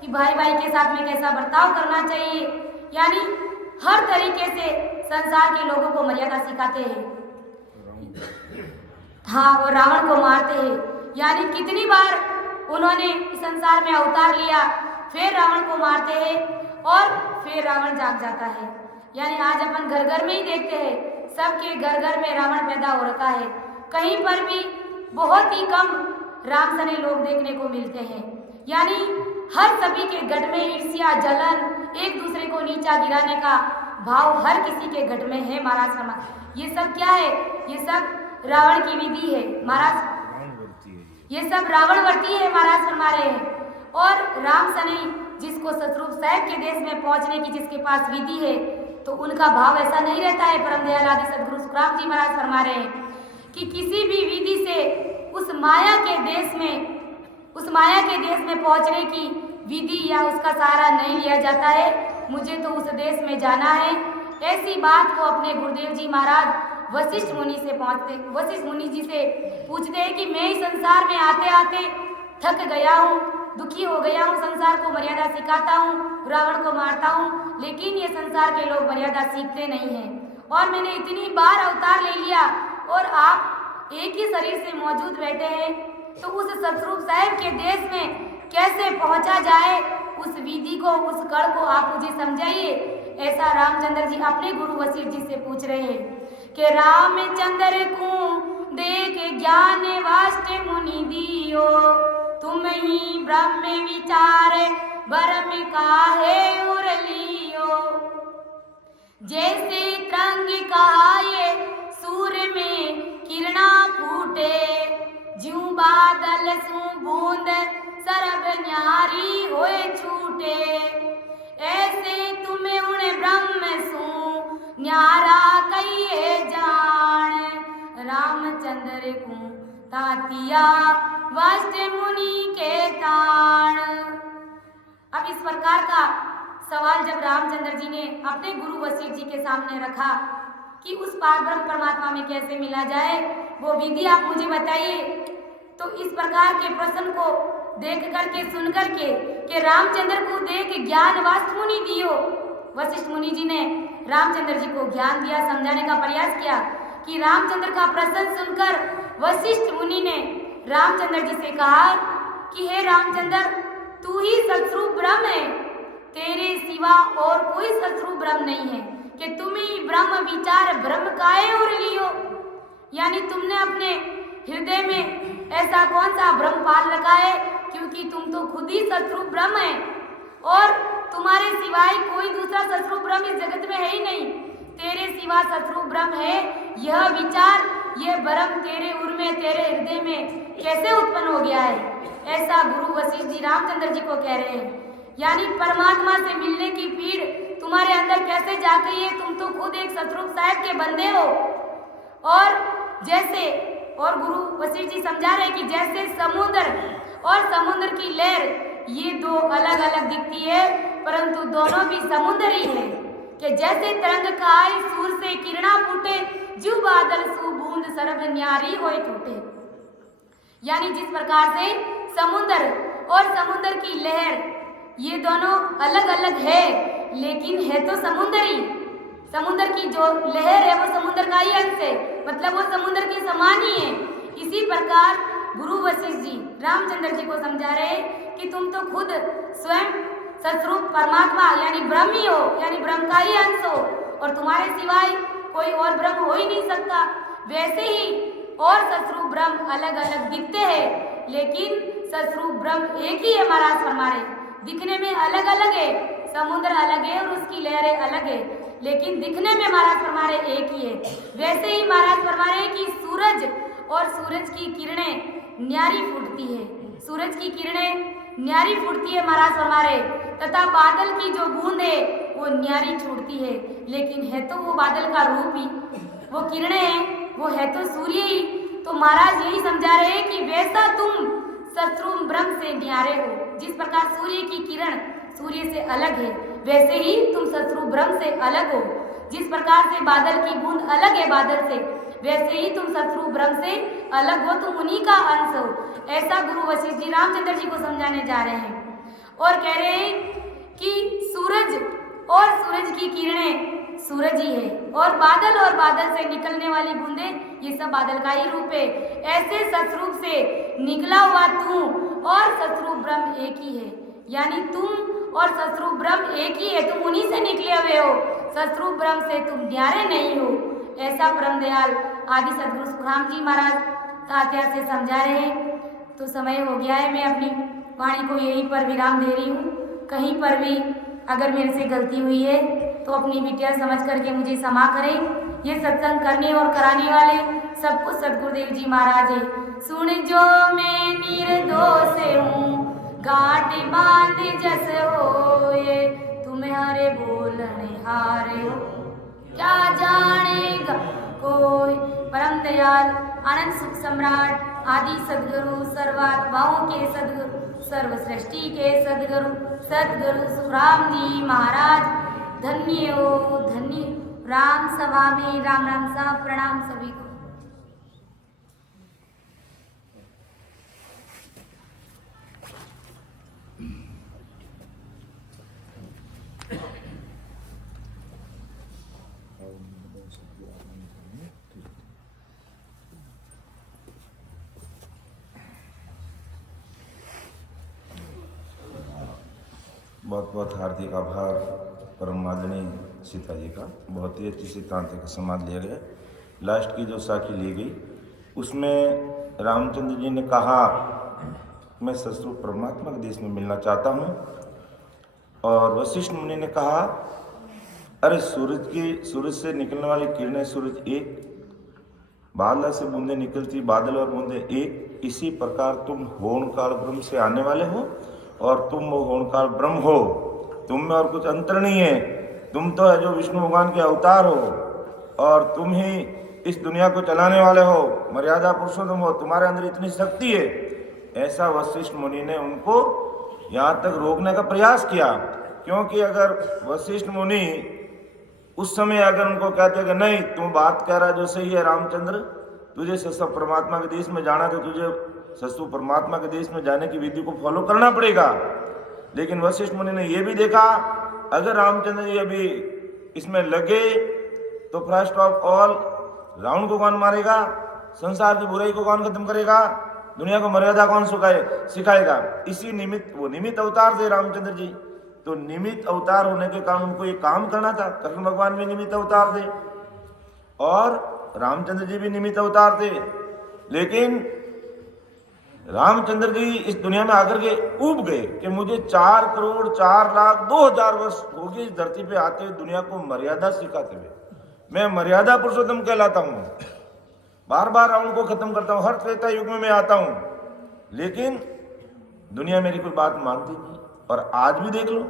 कि भाई भाई के साथ में कैसा बर्ताव करना चाहिए। यानी हर तरीके से संसार के लोगों को मर्यादा सिखाते हैं। हाँ, और रावण को मारते हैं। यानी कितनी बार उन्होंने इस संसार में अवतार लिया, फिर रावण को मारते हैं और फिर रावण जाग जाता है। यानी आज अपन घर घर में ही देखते हैं, सबके घर घर में रावण पैदा हो रखा है। कहीं पर भी बहुत ही कम राम सने लोग देखने को मिलते हैं। यानी हर सभी के गढ़ में ईर्ष्या, जलन, एक दूसरे को नीचा गिराने का भाव हर किसी के गढ़ में है महाराज समाज। ये सब क्या है? ये सब रावण की विधि है महाराज, ये सब रावणवर्ती है महाराज फरमा रहे हैं। और राम सने जिसको सतरूप साहब के देश में पहुंचने की जिसके पास विधि है, तो उनका भाव ऐसा नहीं रहता है। परम दयाल आदि सदगुरु सुखराम जी महाराज फरमा रहे हैं कि किसी भी विधि से उस माया के देश में पहुंचने की विधि या उसका सहारा नहीं लिया जाता है। मुझे तो उस देश में जाना है, ऐसी बात को अपने गुरुदेव जी महाराज वशिष्ठ मुनि जी से पूछते हैं कि मैं इस संसार में आते आते थक गया हूँ, दुखी हो गया हूँ, संसार को मर्यादा सिखाता हूँ, रावण को मारता हूँ, लेकिन ये संसार के लोग मर्यादा सीखते नहीं हैं। और मैंने इतनी बार अवतार ले लिया और आप एक ही शरीर से मौजूद बैठे हैं, तो उस सतरूप साहब के देश में कैसे पहुंचा जाए, उस विधि को, उस कड़ को आप मुझे समझाइए। ऐसा रामचंद्र जी अपने गुरु वशिष्ठ जी से पूछ रहे हैं कि रामचंद्र को देख ज्ञान वाष्ट मुनि दियो, तुम ही ब्रह्म विचार ब्रह्म काहे उर लियो। जैसे तरंग कहाए सूर में किरणा फूटे, ज्यों बादल सु बूंद सरब न्यारी होए छूटे। ऐसे तुम्हें उन ब्रह्म सु न्यारा कहिए जान, रामचंद्र को तातिया वशिष्ठ मुनि के ताण। अब इस प्रकार का सवाल जब रामचंद्र जी ने अपने गुरु वशिष्ठ जी के सामने रखा कि उस पारब्रह्म परमात्मा में कैसे मिला जाए, वो विधि आप मुझे बताइए। तो इस प्रकार के प्रश्न को देख करके, सुन करके कि रामचंद्र को देख ज्ञान वाष्ट मुनि दियो, वशिष्ठ मुनि जी ने रामचंद्र जी को ज्ञान दिया, समझाने का प्रयास किया कि रामचंद्र का प्रश्न सुनकर वशिष्ठ मुनि ने रामचंद्र जी से कहा कि हे रामचंद्र, तू ही सतरूप ब्रह्म है, तेरे सिवा और कोई सतरूप ब्रह्म नहीं है, कि तुम ही ब्रह्म विचार ब्रह्म काहे उर लियो। यानी तुमने अपने हृदय में ऐसा कौन सा ब्रह्म पाल रखा है, क्योंकि तुम तो खुद ही सतरूप ब्रह्म है और तुम्हारे सिवाय कोई दूसरा सतरूप ब्रह्म इस जगत में है ही नहीं। तेरे सिवा सतरूप ब्रह्म है, यह विचार, यह ब्रह्म तेरे उर में, तेरे हृदय में कैसे उत्पन्न हो गया है, ऐसा गुरु वशिष्ठ जी रामचंद्र जी को कह रहे हैं। यानी परमात्मा से मिलने की पीड़ तुम्हारे अंदर कैसे जा गई है, तुम तो खुद एक सतरूप साहब के बंदे हो। और जैसे, और गुरु वशिष्ठ जी समझा रहे कि जैसे समुद्र और समुद्र की लहर, ये दो अलग अलग दिखती है, परंतु दोनों भी समुद्र ही है। कि जैसे तरंग कहाए सूर से किरणा फूटे, ज्यों बादल सु बूंद सरब न्यारी होए टूटे। यानी जिस प्रकार से समुद्र और समुद्र की लहर, ये दोनों अलग अलग है, लेकिन है तो समुद्र ही। समुद्र की जो लहर है वो समुद्र का ही अंश है, मतलब वो समुद्र के समान ही है। इसी प्रकार गुरु वशिष्ठ जी रामचंद्र जी को समझा रहे कि तुम तो खुद स्वयं सतरूप परमात्मा यानी ब्रह्म ही हो, यानी ब्रह्म का ही अंश हो, और तुम्हारे सिवाय कोई और ब्रह्म हो ही नहीं सकता। वैसे ही और सतरूप ब्रह्म अलग अलग दिखते हैं, लेकिन सतरूप ब्रह्म एक ही है महाराज फरमा रहे। दिखने में अलग अलग है, समुद्र अलग है और उसकी लहरें अलग है, लेकिन दिखने में महाराज फरमा रहे एक ही है। वैसे ही महाराज फरमा रहे कि सूरज और सूरज की किरणें न्यारी फूटती है, सूरज की किरणें न्यारी फूटती है महाराज फरमा रहे, तथा बादल की जो बूंद है वो न्यारी छूटती है, लेकिन है तो वो बादल का रूप ही, वो किरणें हैं, वो है तो सूर्य ही। तो महाराज यही समझा रहे हैं कि वैसा तुम सतरूप ब्रह्म से न्यारे हो। जिस प्रकार सूर्य की किरण सूर्य से अलग है, वैसे ही तुम सतरूप ब्रह्म से अलग हो। जिस प्रकार से बादल की बूंद अलग है बादल से, वैसे ही तुम सतरूप ब्रह्म से अलग हो, तुम उन्हीं का अंश हो। ऐसा गुरु वशिष्ठ जी रामचंद्र जी को समझाने जा रहे हैं और कह रहे हैं कि सूरज और सूरज की किरणें सूरज ही है, और बादल से निकलने वाली बूंदें ये सब बादल का ही रूप है। ऐसे सतरूप से निकला हुआ तू और सतरूप ब्रह्म एक ही है, यानी तुम और शत्रु ब्रह्म एक ही है, तुम उन्हीं से निकले हुए हो, शत्रु ब्रह्म से तुम न्यारे नहीं हो। ऐसा परम दयाल आदि सदगुरु सुखराम जी महाराज तात्या से समझा रहे हैं। तो समय हो गया है, मैं अपनी वाणी को यहीं पर विराम दे रही हूँ। कहीं पर भी अगर मेरे से गलती हुई है तो अपनी बिटिया समझ करके मुझे क्षमा करें। ये सत्संग करने और कराने वाले सबको सदगुरुदेव जी महाराज है। सुन जो मैं निर्दोष हूँ गांठ बांध जस होए, तुम्हारे बोलने हारे हो क्या जानेगा कोई। परम दयाल आनंद सुख सम्राट आदि सदगुरु सर्वात्माओं के सदगुरु सर्व सृष्टि के सदगुरु सदगुरु सुखराम जी महाराज धन्य हो धन्य। राम सभा में राम राम सा प्रणाम सभी को। बहुत बहुत हार्दिक आभार परम आदरणीय सीता जी का। बहुत ही अच्छी सिद्धांत का समाज लिया गया। लास्ट की जो साखी ली गई उसमें रामचंद्र जी ने कहा मैं शत्रु परमात्मा के देश में मिलना चाहता हूँ, और वशिष्ठ मुनि ने कहा अरे सूरज से निकलने वाली किरणें सूरज एक, बादल से बूंदे निकलती बादल और बूंदे एक, इसी प्रकार तुम होनकाल ब्रह्म से आने वाले हो और तुम वो होनकाल ब्रह्म हो, तुम में और कुछ अंतर नहीं है। तुम तो है जो विष्णु भगवान के अवतार हो और तुम ही इस दुनिया को चलाने वाले हो, मर्यादा पुरुषोत्तम हो, तुम्हारे अंदर इतनी शक्ति है। ऐसा वशिष्ठ मुनि ने उनको यहाँ तक रोकने का प्रयास किया, क्योंकि अगर वशिष्ठ मुनि उस समय अगर उनको कहते कि नहीं तुम बात कह रहा जो सही है रामचंद्र, तुझे सस्ता परमात्मा के देश में जाना तो तुझे सस्तु परमात्मा के देश में जाने की विधि को फॉलो करना पड़ेगा। लेकिन वशिष्ठ मुनि ने यह भी देखा अगर रामचंद्र जी अभी इसमें लगे तो फर्स्ट ऑफ ऑल रावण को कौन मारेगा, संसार की बुराई को कौन खत्म करेगा, दुनिया को मर्यादा कौन सिखाएगा। इसी निमित्त वो निमित्त अवतार थे रामचंद्र जी। तो निमित्त अवतार होने के कारण उनको ये काम करना था। कृष्ण भगवान भी निमित्त अवतार थे और रामचंद्र जी भी निमित्त अवतार थे। लेकिन रामचंद्र जी इस दुनिया में आकर के ऊब गए कि मुझे 4 करोड़ 4 लाख 2,000 वर्ष हो गए इस धरती पे आते हुए दुनिया को मर्यादा सिखाते हुए। मैं मर्यादा पुरुषोत्तम कहलाता हूँ, बार बार रावण को खत्म करता हूँ, हर त्रेता युग में मैं आता हूँ, लेकिन दुनिया मेरी कोई बात मानती नहीं। और आज भी देख लो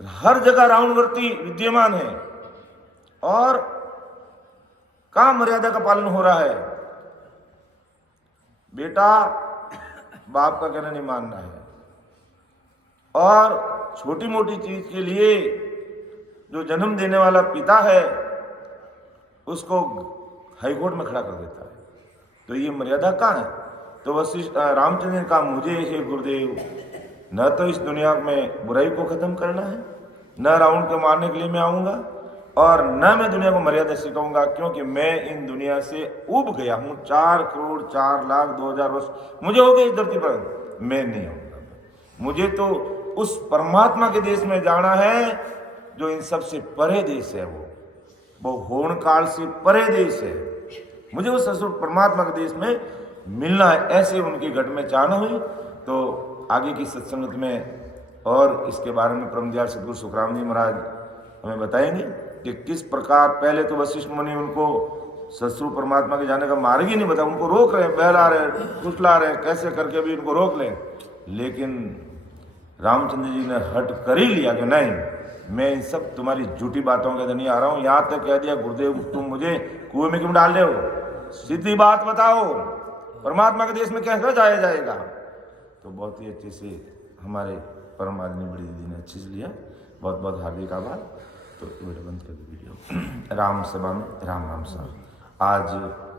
हर जगह रावणवर्ती विद्यमान है और कहाँ मर्यादा का पालन हो रहा है। बेटा बाप का कहना नहीं मानना है और छोटी मोटी चीज के लिए जो जन्म देने वाला पिता है उसको हाईकोर्ट में खड़ा कर देता है। तो ये मर्यादा कहाँ है। तो वशिष्ठ रामचंद्र ने कहा मुझे हे गुरुदेव न तो इस दुनिया में बुराई को खत्म करना है, न रावण को मारने के लिए मैं आऊंगा और न मैं दुनिया को मर्यादा सिखाऊंगा, क्योंकि मैं इन दुनिया से उब गया हूं। 4 करोड़ 4 लाख 2,000 वर्ष मुझे हो गए इस धरती पर, मैं नहीं आऊंगा। मुझे तो उस परमात्मा के देश में जाना है जो इन सबसे परे देश है, वो होन काल से परे देश है। मुझे उस ससुर परमात्मा के देश में मिलना है। ऐसे उनकी घट में चाहना हुई। तो आगे की सत्संगत में और इसके बारे में परम दयाल सदगुरु सुखराम जी महाराज हमें बताएंगे कि किस प्रकार पहले तो वशिष्ठ मुनि उनको ससुर परमात्मा के जाने का मार्ग ही नहीं बता, उनको रोक रहे, बहला रहे, फुसला रहे, कैसे करके भी उनको रोक लें। लेकिन रामचंद्र जी ने हट कर ही लिया कि नहीं, मैं इन सब तुम्हारी झूठी बातों के नहीं आ रहा हूँ। यहाँ तक कह दिया गुरुदेव तुम मुझे कुएं में क्यों डाल रहे हो, सीधी बात बताओ, परमात्मा के देश में कैसे जाया जाएगा। तो बहुत ही अच्छे से हमारे परम आदमी बड़ी दीदी ने अच्छे से लिया। बहुत बहुत हार्दिक आभार। तो वीडियो बंद कर दो वीडियो। राम सभा में राम राम सा। आज